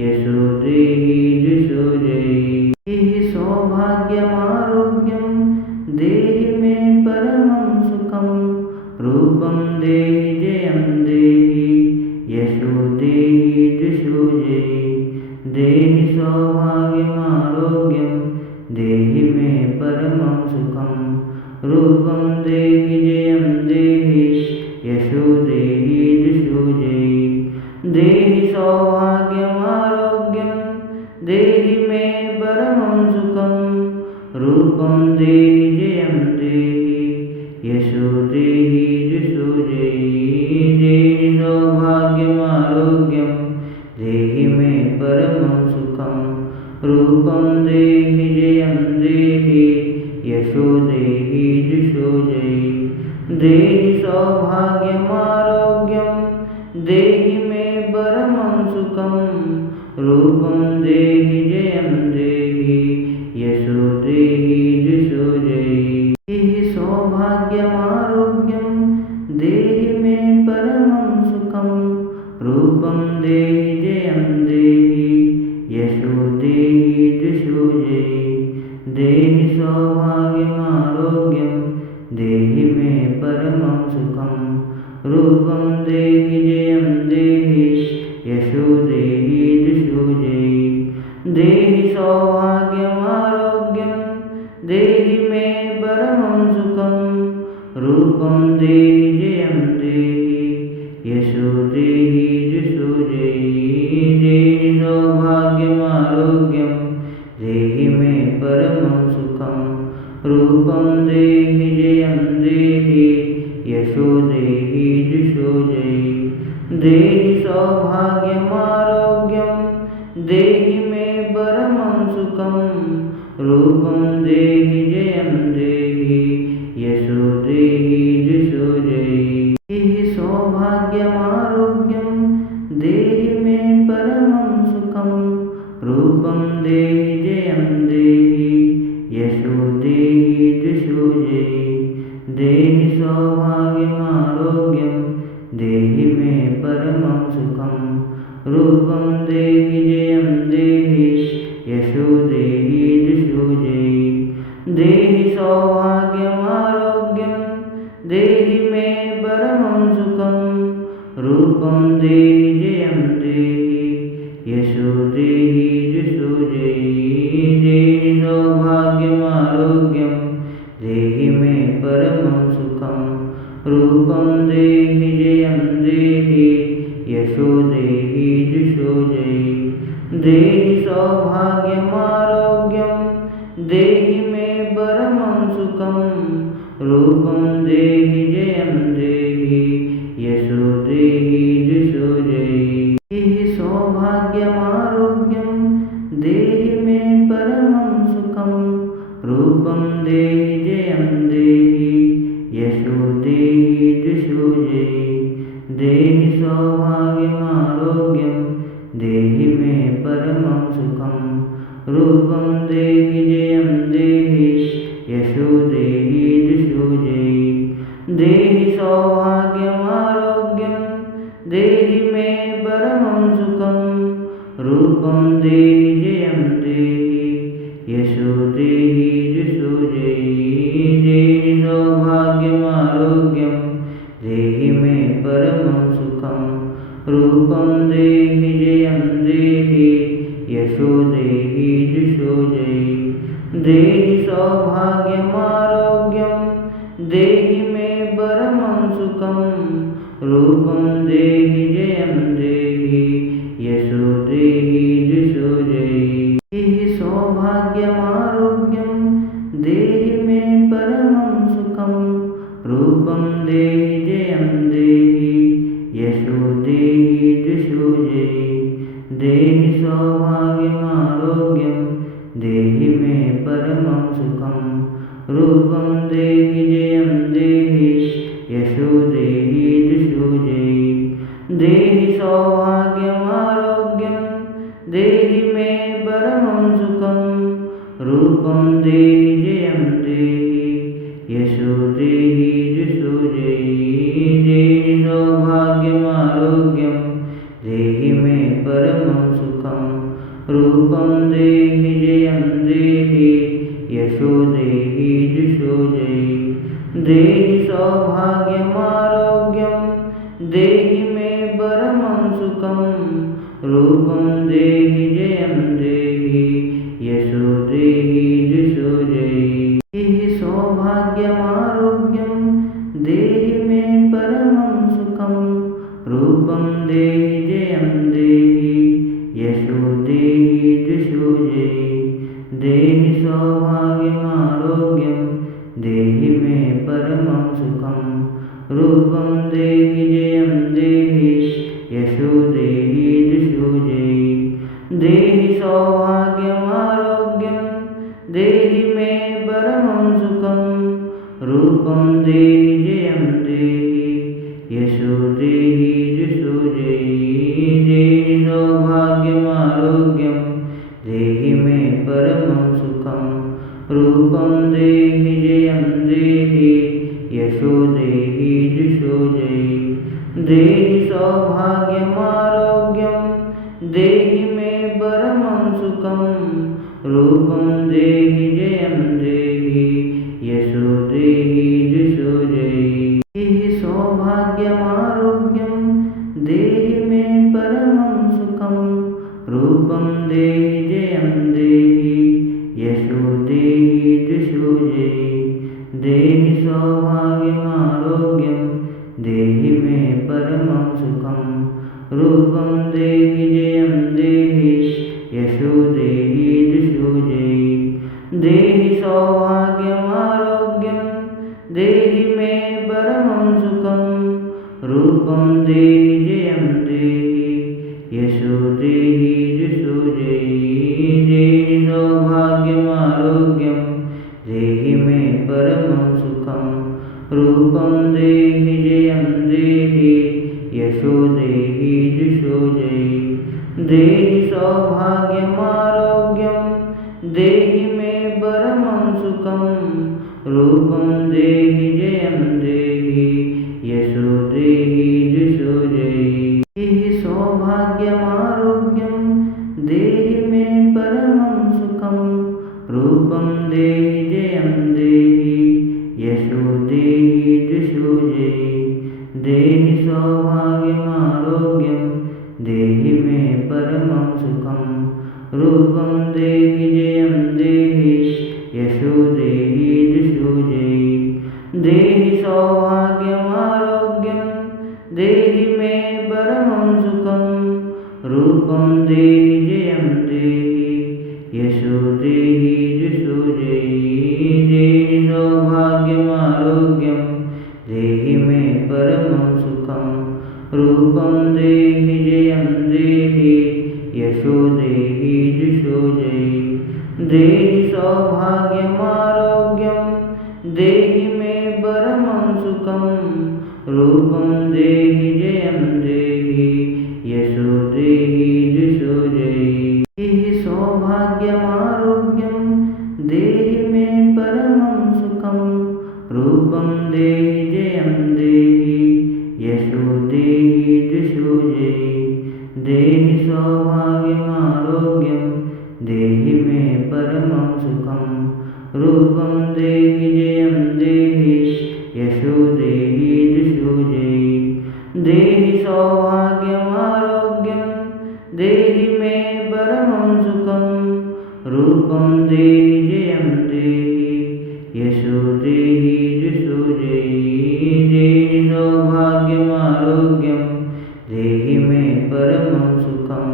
यशो देहि जुषो जयि देहि सौभाग्यमारोग्यं देहि मे परमं सुखं रूपं देहि जयं देहि यशो देहि जुषो जयि देहि सौभाग्यमारोग्यं देहि मे परमं सुखं रूपं देहि जयं देहि यशो देहि जुषो जयि देहि सौभाग्यमारोग्यं देहि मे परमं सुखं रूपं देहि जयं देहि यशो देहि जुषो जयि देहि सौभाग्यमारोग्यं देहि मे परमं सुखं रूपं देहि जयं देहि यशो देहि जुषो जयि देहि सौभाग्यमारोग्यं देहि मे परमं सुखं रूपं देहि जयं देहि यशो देहि जुषो जयि देहि सौभाग्यमारोग्यं देहि मे परमं सुखं रूपं देहि जयं देहि यशो देहि जुषो जयि देहि सौभाग्यमारोग्यं देहि मे परमं सुखं रूपं देहि जयं देहि यशो देहि जुषो जयि देहि सौभाग्यमारोग्यं देहि मे परमं सुखं रूपं देहि जयं देहि यशो देहि जुषो जयि देहि सौभाग्यमारोग्यं देहि मे परमं सुखं रूपं देहि जयं देहि यशो देहि जुषो जयि देहि सौभाग्यमारोग्यं देहि मे परमं सुखं रूपं देहि जयं देहि यशो देहि जुषो जयि देहि सौभाग्यमारोग्यं देहि मे परमं सुखं रूपं देहि जयं देहि यशो देहि जुषो जयि देहि सौभाग्यमारोग्यं देहि मे परमं सुखं रूपं देहि जयं देहि यशो देहि जुषो जयि देहि सौभाग्यमारोग्यं देहि मे परमं सुखं रूपं देहि जयं देहि यशो देहि जुषो जयि देहि सौभाग्यमारोग्यं देहि मे परमं सुखं रूपं देहि जयं देहि यशो देहि जुषो जयि देहि सौभाग्यमारोग्यं देहि मे परमं सुखं रूपं देहि जयं देहि यशो देहि जुषो जयि देहि सौभाग्यमारोग्यं देहि मे परमं सुखं रूपं देहि जयं देहि यशो देहि जुषो जयि देहि सौभाग्यमारोग्यं देहि मे परमं सुखं रूपं देहि जयं देहि यशो देहि जुषो जयि देहि सौभाग्यमारोग्यं देहि मे परमं सुखं रूपं देहि जयं देहि यशो देहि जुषो जयि देहि सौभाग्यमारोग्यं देहि मे परमं सुखं रूपं देहि जयं देहि यशो देहि जुषो जयि देहि सौभाग्यमारोग्यं देहि मे परमं सुखं रूपं देहि जयं देहि यशो देहि जुषो जयि देहि सौभाग्यमारोग्यं देहि मे परमं सुखं रूपं देहि जयं देहि यशो देहि जुषो जयि देहि सौभाग्यमारोग्यं देहि मे परमं सुखं रूपं देहि जयं देहि यशो देहि जुषो जयि देहि सौभाग्यमारोग्यं देहि मे परमं सुखं रूपं देहि जयं देहि यशो देहि जुषो जयि देहि सौभाग्यमारोग्यं देहि मे परमं सुखं रूपं देहि जयं देहि यशो देहि जुषो जयि देहि सौभाग्यमारोग्यं देहि मे परमं सुखं रूपं देहि जयं देहि यशो देहि जुषो जयि देहि सौभाग्यमारोग्यं देहि मे परमं सुखं रूपं देहि जयं देहि यशो देहि जुषो जयि देहि सौभाग्यमारोग्यं देहि मे परमं सुखं रूपं देहि जयं देहि यशो देहि जुषो जयि देहि सौभाग्यमारोग्यं देहि मे परमं सुखं रूपं देहि जयं देहि यशो देहि जुषो जयि देहि सौभाग्यमारोग्यं देहि मे परमं सुखं रूपं देहि जयं देहि यशो देहि जुषो जयि देहि सौभाग्यमारोग्यं देहि मे परमं सुखं रूपं देहि जयं देहि यशो देहि जुषो जयि देहि सौभाग्यमारोग्यं देहि मे परमं सुखं रूपं देहि जयं देहि यशो देहि जुषो जयि देहि सौभाग्यमारोग्यं देहि मे परमं सुखं रूपं देहि जयं देहि यशो देहि जुषो जयि देहि सौभाग्यमारोग्यं देहि मे परमं सुखं रूपं देहि जयं देहि यशो देहि जुषो जयि देहि सौभाग्यमारोग्यं देहि मे परमं सुखं रूपं देहि जयं देहि यशो देहि जुषो जयि देहि सौभाग्यमारोग्यं देहि मे परमं सुखं रूपं देहि जयं देहि यशो देहि जुषो जयि देहि सौभाग्यमारोग्यं देहि मे परमं सुखं रूपं देहि जयं देहि यशो देहि जुषो जयि देहि सौभाग्यमारोग्यं देहि मे परमं सुखं रूपं देहि जयं देहि यशो देहि जुषो जयि देहि सौभाग्यमारोग्यं देहि मे परमं सुखं रूपं देहि जयं देहि यशो देहि जुषो जयि देहि सौभाग्यमारोग्यं देहि मे परमं सुखं रूपं देहि जयं देहि यशो देहि जुषो जयि देहि सौभाग्यमारोग्यं देहि मे परमं सुखं रूपं देहि जयं देहि यशो देहि जुषो जयि देहि सौभाग्यमारोग्यं देहि मे परमं सुखं रूपं देहि जयं देहि यशो देहि जुषो जयि देहि सौभाग्यमारोग्यं देहि मे परमं सुखं रूपं देहि जयं देहि यशो देहि जुषो जयि देहि सौभाग्यमारोग्यं देहि मे परमं सुखं रूपं देहि जयं देहि यशो देहि जुषो जयि देहि सौभाग्यमारोग्यं देहि मे परमं सुखं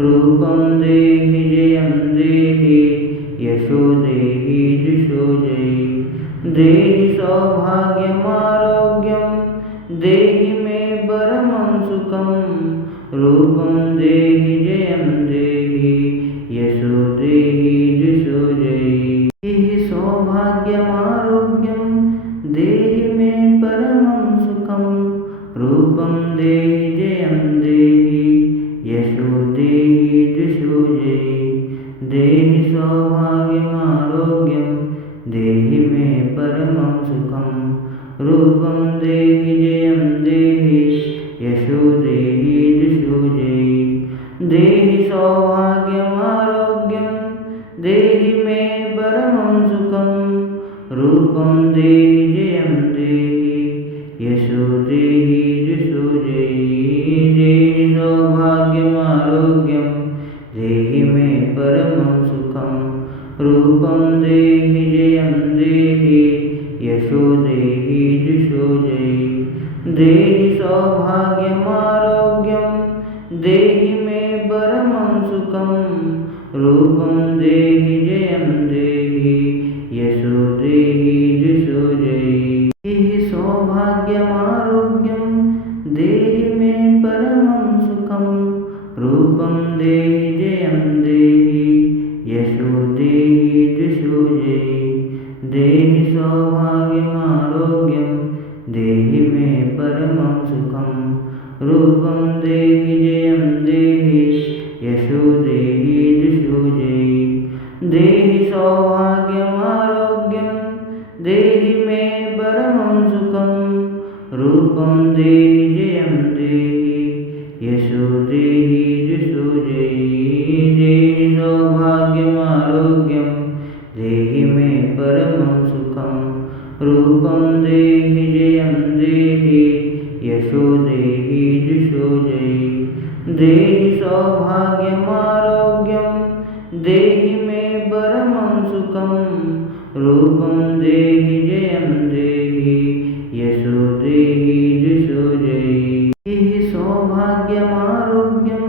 रूपं देहि जयं देहि यशो देहि जुषो जयि देहि सौभाग्यमारोग्यं देहि मे परमं सुखं रूपं देहि जयं देहि यशो देहि जुषो जयि देहि सौभाग्यमारोग्यं देहि मे परमं सुखं रूपं देहि जयं देहि यशो देहि जुषो जयि देहि सौभाग्यमारोग्यं देहि मे परमं सुखं रूपं देहि जयं देहि यशो देहि जुषो जयि देहि सौभाग्यमारोग्यं देहि मे परमं सुखं रूपं देहि जयं देहि यशो देहि जुषो जयि देहि सौभाग्यमारोग्यं देहि मे परमं सुखं रूपं देहि जयं देहि यशो देहि जुषो जयि देहि सौभाग्यमारोग्यं देहि मे परमं सुखं रूपं देहि जयं देहि यशो देहि जुषो जयि देहि सौभाग्यमारोग्यं देहि मे परमं सुखं रूपं देहि जयं देहि यशो देहि जुषो जयि देहि सौभाग्यमारोग्यं देहि मे परमं सुखं रूपं देहि जयं देहि यशो देहि जुषो जयि देहि सौभाग्यमारोग्यं देहि मे परमं सुखं रूपं देहि जयं देहि यशो देहि जुषो जयि देहि सौभाग्यमारोग्यं देहि मे परमं सुखं रूपं देहि जयं देहि यशो देहि जुषो जयि देहि सौभाग्यमारोग्यं देहि मे परमं सुखं रूपं देहि जयं देहि यशो देहि जुषो जयि देहि सौभाग्यमारोग्यं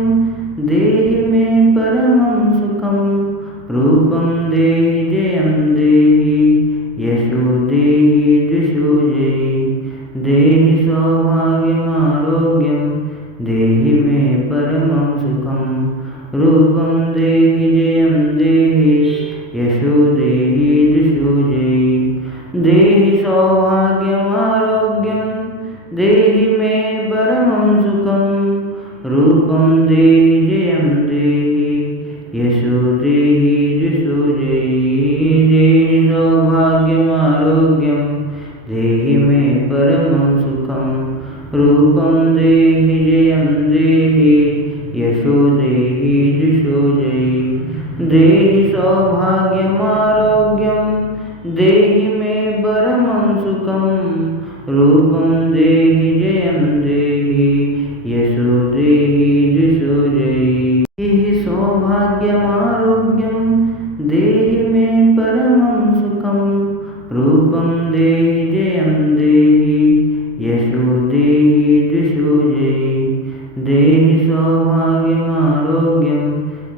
देहि मे परमं सुखं रूपं देहि जयं देहि यशो देहि जुषो जयि देहि सौभाग्यमारोग्यं देहि मे परमं सुखं रूपं देहि जयं देहि यशो देहि जुषो जयि देहि सौभाग्यमारोग्यं देहि मे परमं सुखं रूपं देहि जयं देहि यशो देहि जुषो जयि देहि सौभाग्यमारोग्यं रूपं देहि जयं देहि यशो देहि जुषो जयि देहि सौभाग्यमारोग्यं देहि मे परमं सुखं रूपं देहि जयं देहि यशो देहि जुषो जयि देहि सौभाग्यमारोग्यं देहि मे परमं सुखं रूपं देहि जयं देहि यशो देहि जुषो जयि देहि सौभाग्यमारोग्यं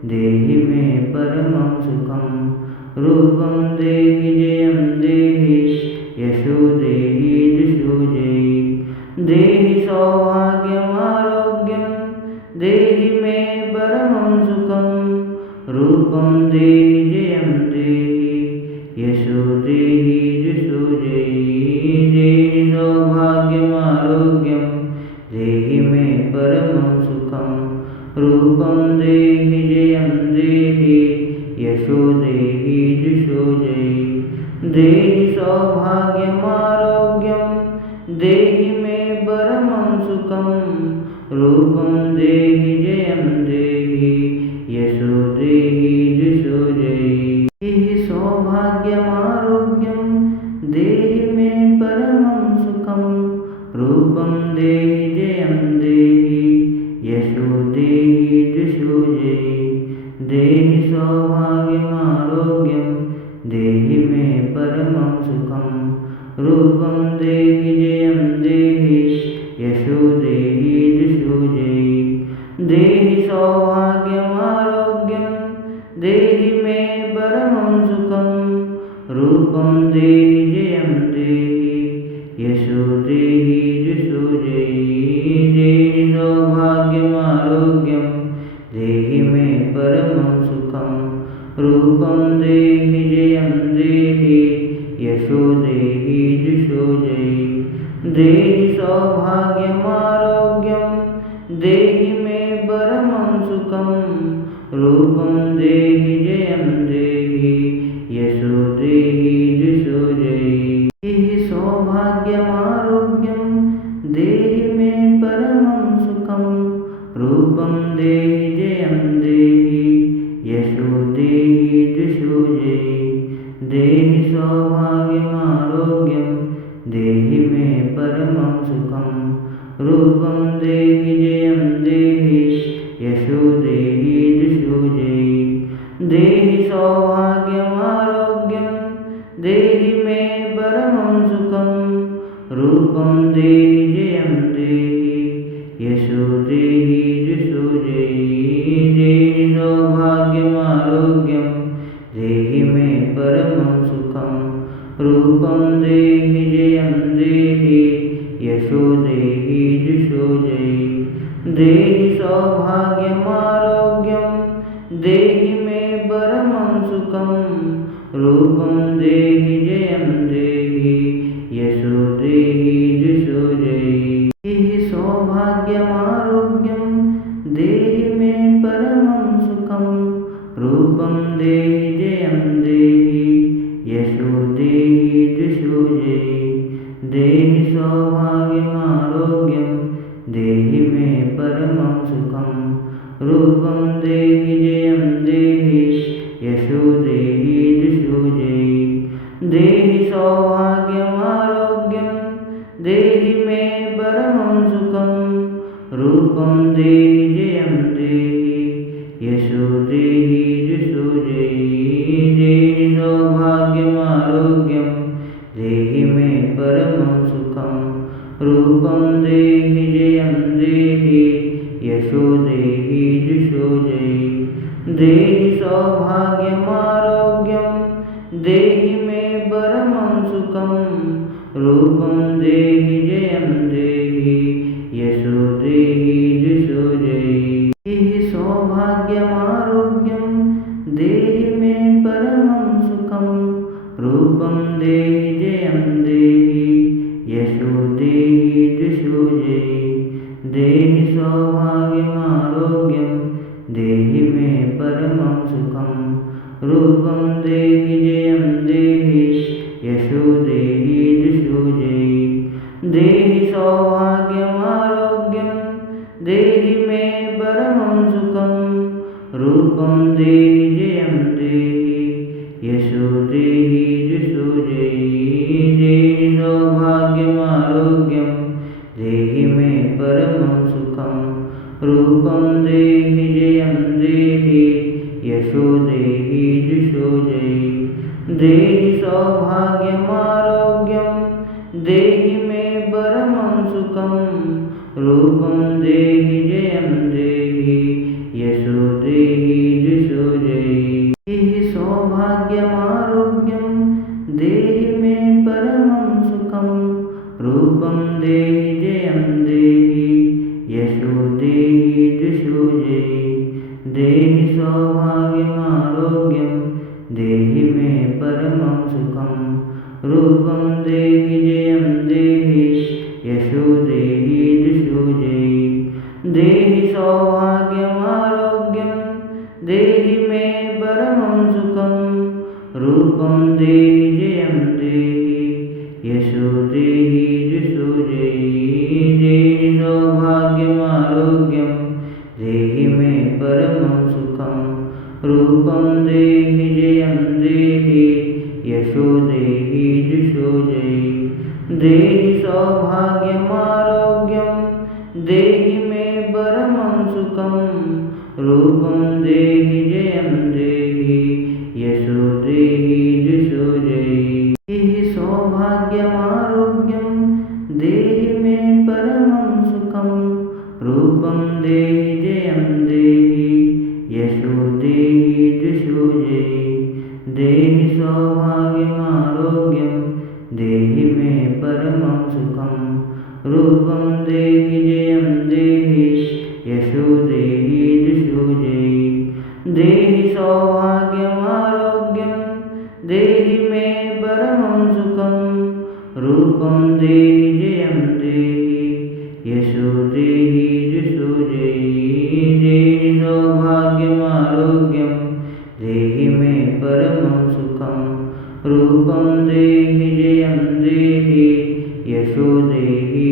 देहि मे परमं सुखं रूपं देहि जयं देहि यशो देहि जुषो जयि देहि सौभाग्यमारोग्यं देहि मे परमं सुखं रूपं देहि जयं देहि यशो देहि जुषो जयि देहि सौभाग्यमारोग्यं देहि मे परमं सुखं रूपं देहि जयं देहि यशो देहि जुषो जयि देहि सौभाग्यमारोग्यं देहि मे परमं सुखं रूपं देहि जयं देहि यशो देहि जुषो जयि देहि सौभाग्यमारोग्यं देहि मे परमं सुखं रूपं देहि जयं देहि यशो देहि जुषो जयि देहि सौभाग्यमारोग्यं देहि मे परमं सुखं रूपं देहि जयं देहि यशो देहि जुषो जयि देहि सौभाग्यमारोग्यं देहि मे परमं सुखं रूपं देहि जयं देहि यशो देहि जुषो जयि देहि सौभाग्यमारोग्यं देहि मे परमं सुखं रूपं देहि जयं देहि यशो देहि जुषो जयि देहि सौभाग्यमारोग्यं देहि मे परमं सुखं रूपं देहि जयं देहि यशो देहि जुषो जयि देहि सौभाग्यमारोग्यं देहि मे परमं सुखं रूपं देहि जयं देहि यशो देहि जुषो जयि देहि सौभाग्यमारोग्यं देहि मे परमं सुखं रूपं देहि जयं देहि यशो देहि जुषो जयि देहि सौभाग्यमारोग्यं देहि मे परमं सुखं रूपं देहि जयं देहि यशो देहि जुषो जयि देहि सौभाग्यमारोग्यं देहि मे परमं सुखं रूपं देहि जयं देहि यशो देहि जुषो जयि देहि सौभाग्यमारोग्यं देहि मे परमं सुखं रूपं देहि जयं देहि यशो देहि जुषो जयि देहि सौभाग्यमारोग्यं देहि मे परमं सुखं रूपं देहि जयं देहि यशो देहि जुषो जयि देहि सौभाग्यमारोग्यं देहि मे परमं सुखं रूपं देहि जयं देहि यशो देहि जुषो जयि देहि सौभाग्यमारोग्यं देहि मे परमं सुखं रूपं देहि जयं देहि यशो देहि जुषो जयि देहि सौभाग्यमारोग्यं देहि मे परमं सुखं रूपं देहि जयं देहि यशो देहि जुषो जयि देहि सौभाग्यमारोग्यं देहि मे परमं सुखं रूपं देहि जयं देहि यशो देहि जुषो जयि देहि सौभाग्यमारोग्यं देहि मे परमं सुखं रूपं देहि जयं देहि यशो देहि जुषो जयि देहि सौभाग्यमारोग्यं देहि मे परमं सुखं रूपं देहि जयं देहि यशो देहि जुषो जयि देहि सौभाग्यमारोग्यं रूपं देहि जयं देहि यशो देहि जुषो जयि देहि सौभाग्यमारोग्यं देहि मे परमं सुखं रूपं देहि जयं देहि यशो देहि जुषो जयि देहि सौभाग्यमारोग्यं देहि मे परमं सुखं रूपं देहि जयं देहि यशो देहि जुषो जयि देहि सौभाग्यमारोग्यं देहि मे परमं सुखं रूपं देहि जयं देहि यशो देहि जुषो जयि देहि सौभाग्यमारोग्यं देहि मे परमं सुखं रूपं देहि जयं देहि यशो देहि जुषो जयि देहि सौभाग्यमारोग्यं देहि मे परमं सुखं रूपं देहि जयं देहि यशो देहि जुषो जयि देहि सौभाग्यमारोग्यं देहि मे परमं सुखं रूपं देहि जयं देहि यशो देहि जुषो जयि देहि सौभाग्यमारोग्यं देहि मे परमं सुखं रूपं देहि जयं देहि यशो देहि जुषो जयि देहि सौभाग्यमारोग्यं देहि मे परमं सुखं रूपं देहि जयं देहि यशो देहि जुषो जयि देहि सौभाग्यमारोग्यं देहि मे परमं सुखं रूपं देहि जयं देहि यशो देहि जुषो जयि देहि सौभाग्यमारोग्यं देहि मे परमं सुखं रूपं देहि जयं देहि यशो देहि जुषो जयि देहि सौभाग्यमारोग्यं देहि मे परमं सुखं रूपं देहि जयं देहि यशो देहि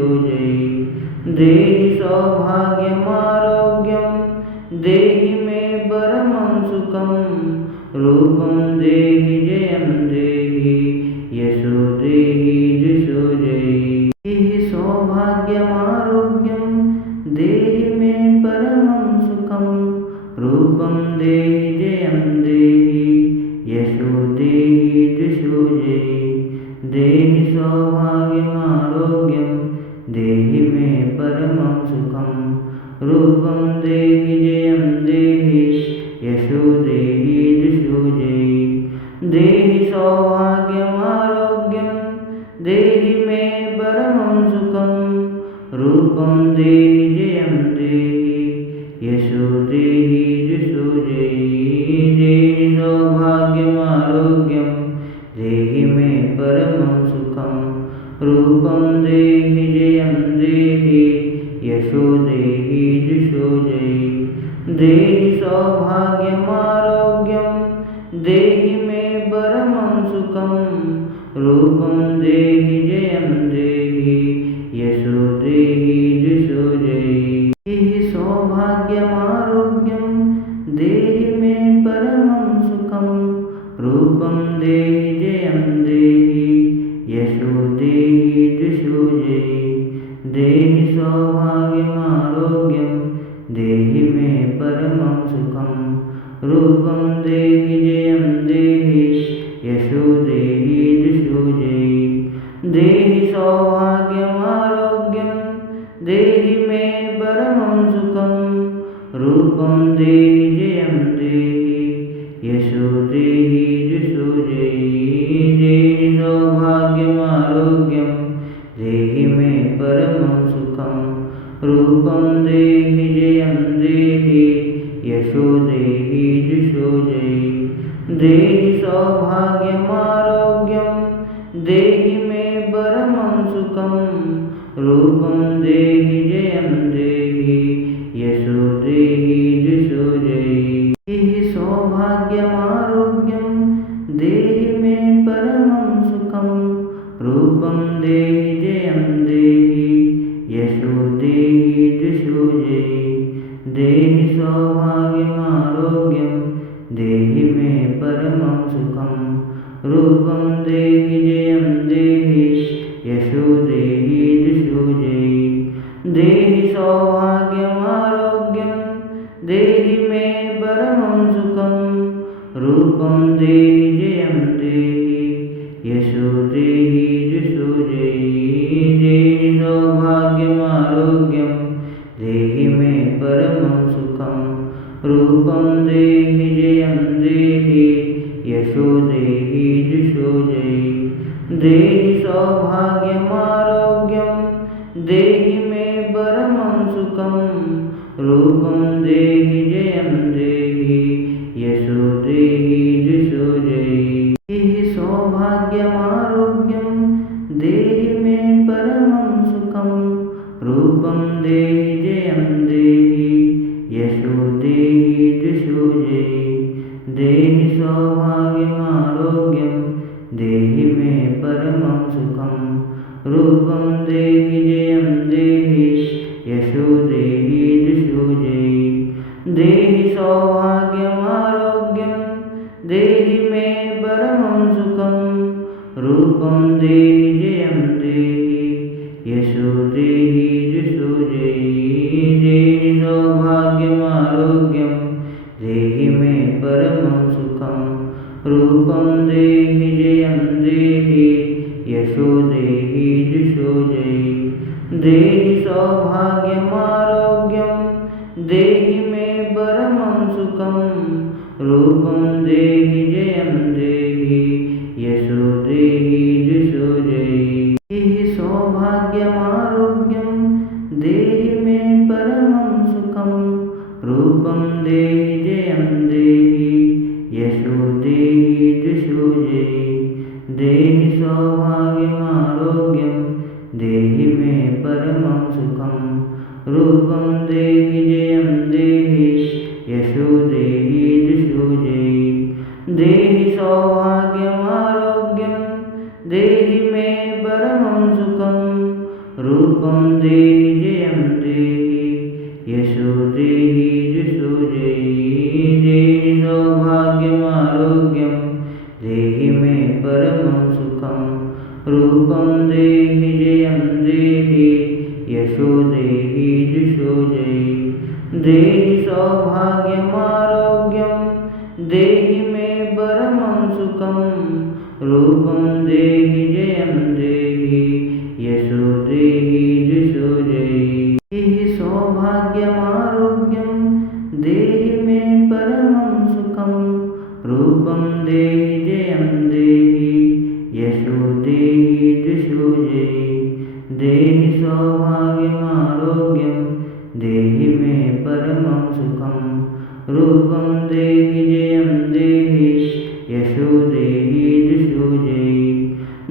जुषो जयि देहि सौभाग्यमारोग्यं देहि मे परमं सुखं रूपं देहि जयं देहि यशो देहि जुषो जयि देहि सौभाग्यमारोग्यं देहि मे परमं सुखं रूपं देहि जयं देहि यशो देहि जुषो जयि देहि सौभाग्यमारोग्यं देहि मे परमं सुखं रूपं देहि जयं देहि यशो देहि जुषो जयि देहि सौभाग्यमारोग्यं देहि मे परमं सुखं रूपं देहि जयं देहि यशो देहि जुषो जयि देहि सौभाग्यमारोग्यं देहि मे परमं सुखं रूपं देहि जयं देहि यशो देहि जुषो जयि देहि सौभाग्यमारोग्यं देहि मे परमं सुखं रूपं देहि जयं देहि यशो देहि जुषो जयि देहि सौभाग्यमारोग्यं देहि मे परमं सुखं रूपं देहि जयं देहि यशो देहि जुषो जयि देहि सौभाग्यमारोग्यं देहि मे परमं सुखं रूपं देहि जयं देहि यशो देहि जुषो जयि देहि सौभाग्यमारोग्यं देहि मे परमं सुखं रूपं देहि जयं देहि यशो देहि जुषो जयि देहि सौभाग्यमारोग्यं देहि मे परमं सुखं रूपं देहि जयं देहि यशो देहि जुषो जयि देहि सौभाग्यमारोग्यं देहि मे परमं सुखं रूपं देहि जयं देहि यशो देहि जुषो जयि देहि सौभाग्यमारोग्यं देहि मे परमं सुखं रूपं देहि जयं देहि यशो देहि जुषो जयि देहि सौभाग्यमारोग्यं यशो देहि जुषो जयि देहि सौभाग्यमारोग्यं देहि मे परमं सुखं रूपं देहि जयं देहि यशो देहि जुषो जयि देहि सौभाग्यमारोग्यं देहि मे परमं सुखं रूपं देहि जयं देहि यशो देहि जुषो जयि देहि सौभाग्यमारोग्यं देहि मे परमं सुखं रूपं देहि जयं देहि यशो देहि जुषो जयि देहि सौभाग्यमारोग्यं देहि मे परमं सुखं रूपं देहि जयं देहि यशो देहि जुषो जयि देहि सौभाग्यमारोग्यं देहि मे परमं सुखं रूपं देहि जयं देहि यशो देहि जुषो जयि देहि सौभाग्यमारोग्यं देहि मे परमं सुखं रूपं देहि जयं देहि यशो देहि जुषो जयि देहि सौभाग्यमारोग्यं देहि मे परमं सुखं रूपं देहि जयं देहि यशो देहि जुषो जयि देहि सौभाग्यमारोग्यं देहि मे परमं सुखं रूपं देहि जयं देहि यशो देहि जुषो जयि देहि सौभाग्यमारोग्यं देहि मे परमं सुखं रूपं देहि जयं देहि यशो देहि जुषो जयि देहि सौभाग्यमारोग्यं देहि मे परमं सुखं रूपं देहि जयं देहि यशो देहि जुषो जयि देहि सौभाग्यमारोग्यं देहि मे परमं सुखं रूपं देहि जयं देहि यशो देहि जुषो जयि देहि सौभाग्यमारोग्यं देहि मे परमं सुखं रूपं देहि जयं देहि यशो देहि जुषो जयि देहि सौभाग्यमारोग्यं देहि मे परमं सुखं रूपं देहि जयं देहि यशो देहि जुषो जयि देहि सौभाग्यमारोग्यं देहि मे परमं सुखं रूपं देहि जयं देहि यशो देहि जुषो जयि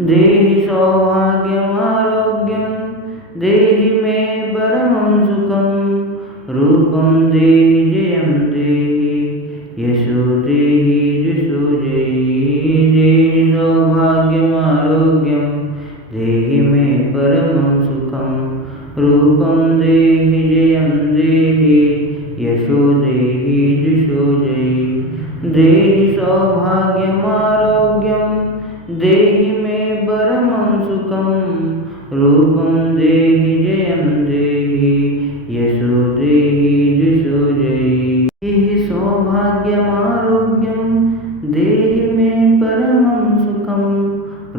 देहि सौभाग्यमारोग्यं देहि मे परमं सुखं रूपं देहि जयं देहि यशो देहि जुषो जयि देहि सौभाग्यमारोग्यं देहि मे परमं सुखं रूपं देहि जयं देहि यशो देहि जुषो जयि देहि सौभाग्यमारोग्यं देहि मे परमं सुखं रूपं देहि जयं देहि यशो देहि जुषो जयि देहि सौभाग्यमारोग्यं देहि मे परमं सुखं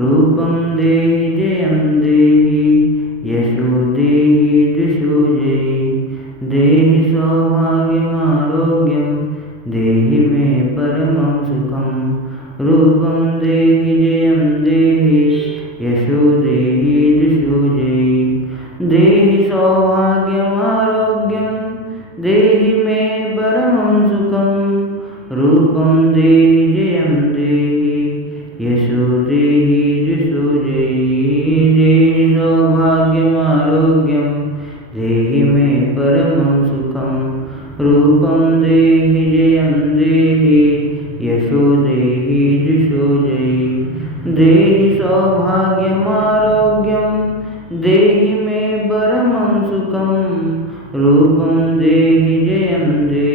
रूपं देहि जयं देहि यशो देहि जुषो जयि देहि सौभाग्यमारोग्यं देहि मे परमं सुखं रूपं देहि जयं देहि यशो देहि जुषो जयि देहि सौभाग्यमारोग्यं देहि मे परमं सुखं रूपं देहि जयं देहि यशो देहि जुषो जयि देहि सौभाग्यमारोग्यं देहि मे परमं सुखं रूपं देहि जयं देहि यशो देहि जुषो जयि देहि सौभाग्यमारोग्यं देहि मे परमं सुखं रूपं देहि जयं देहि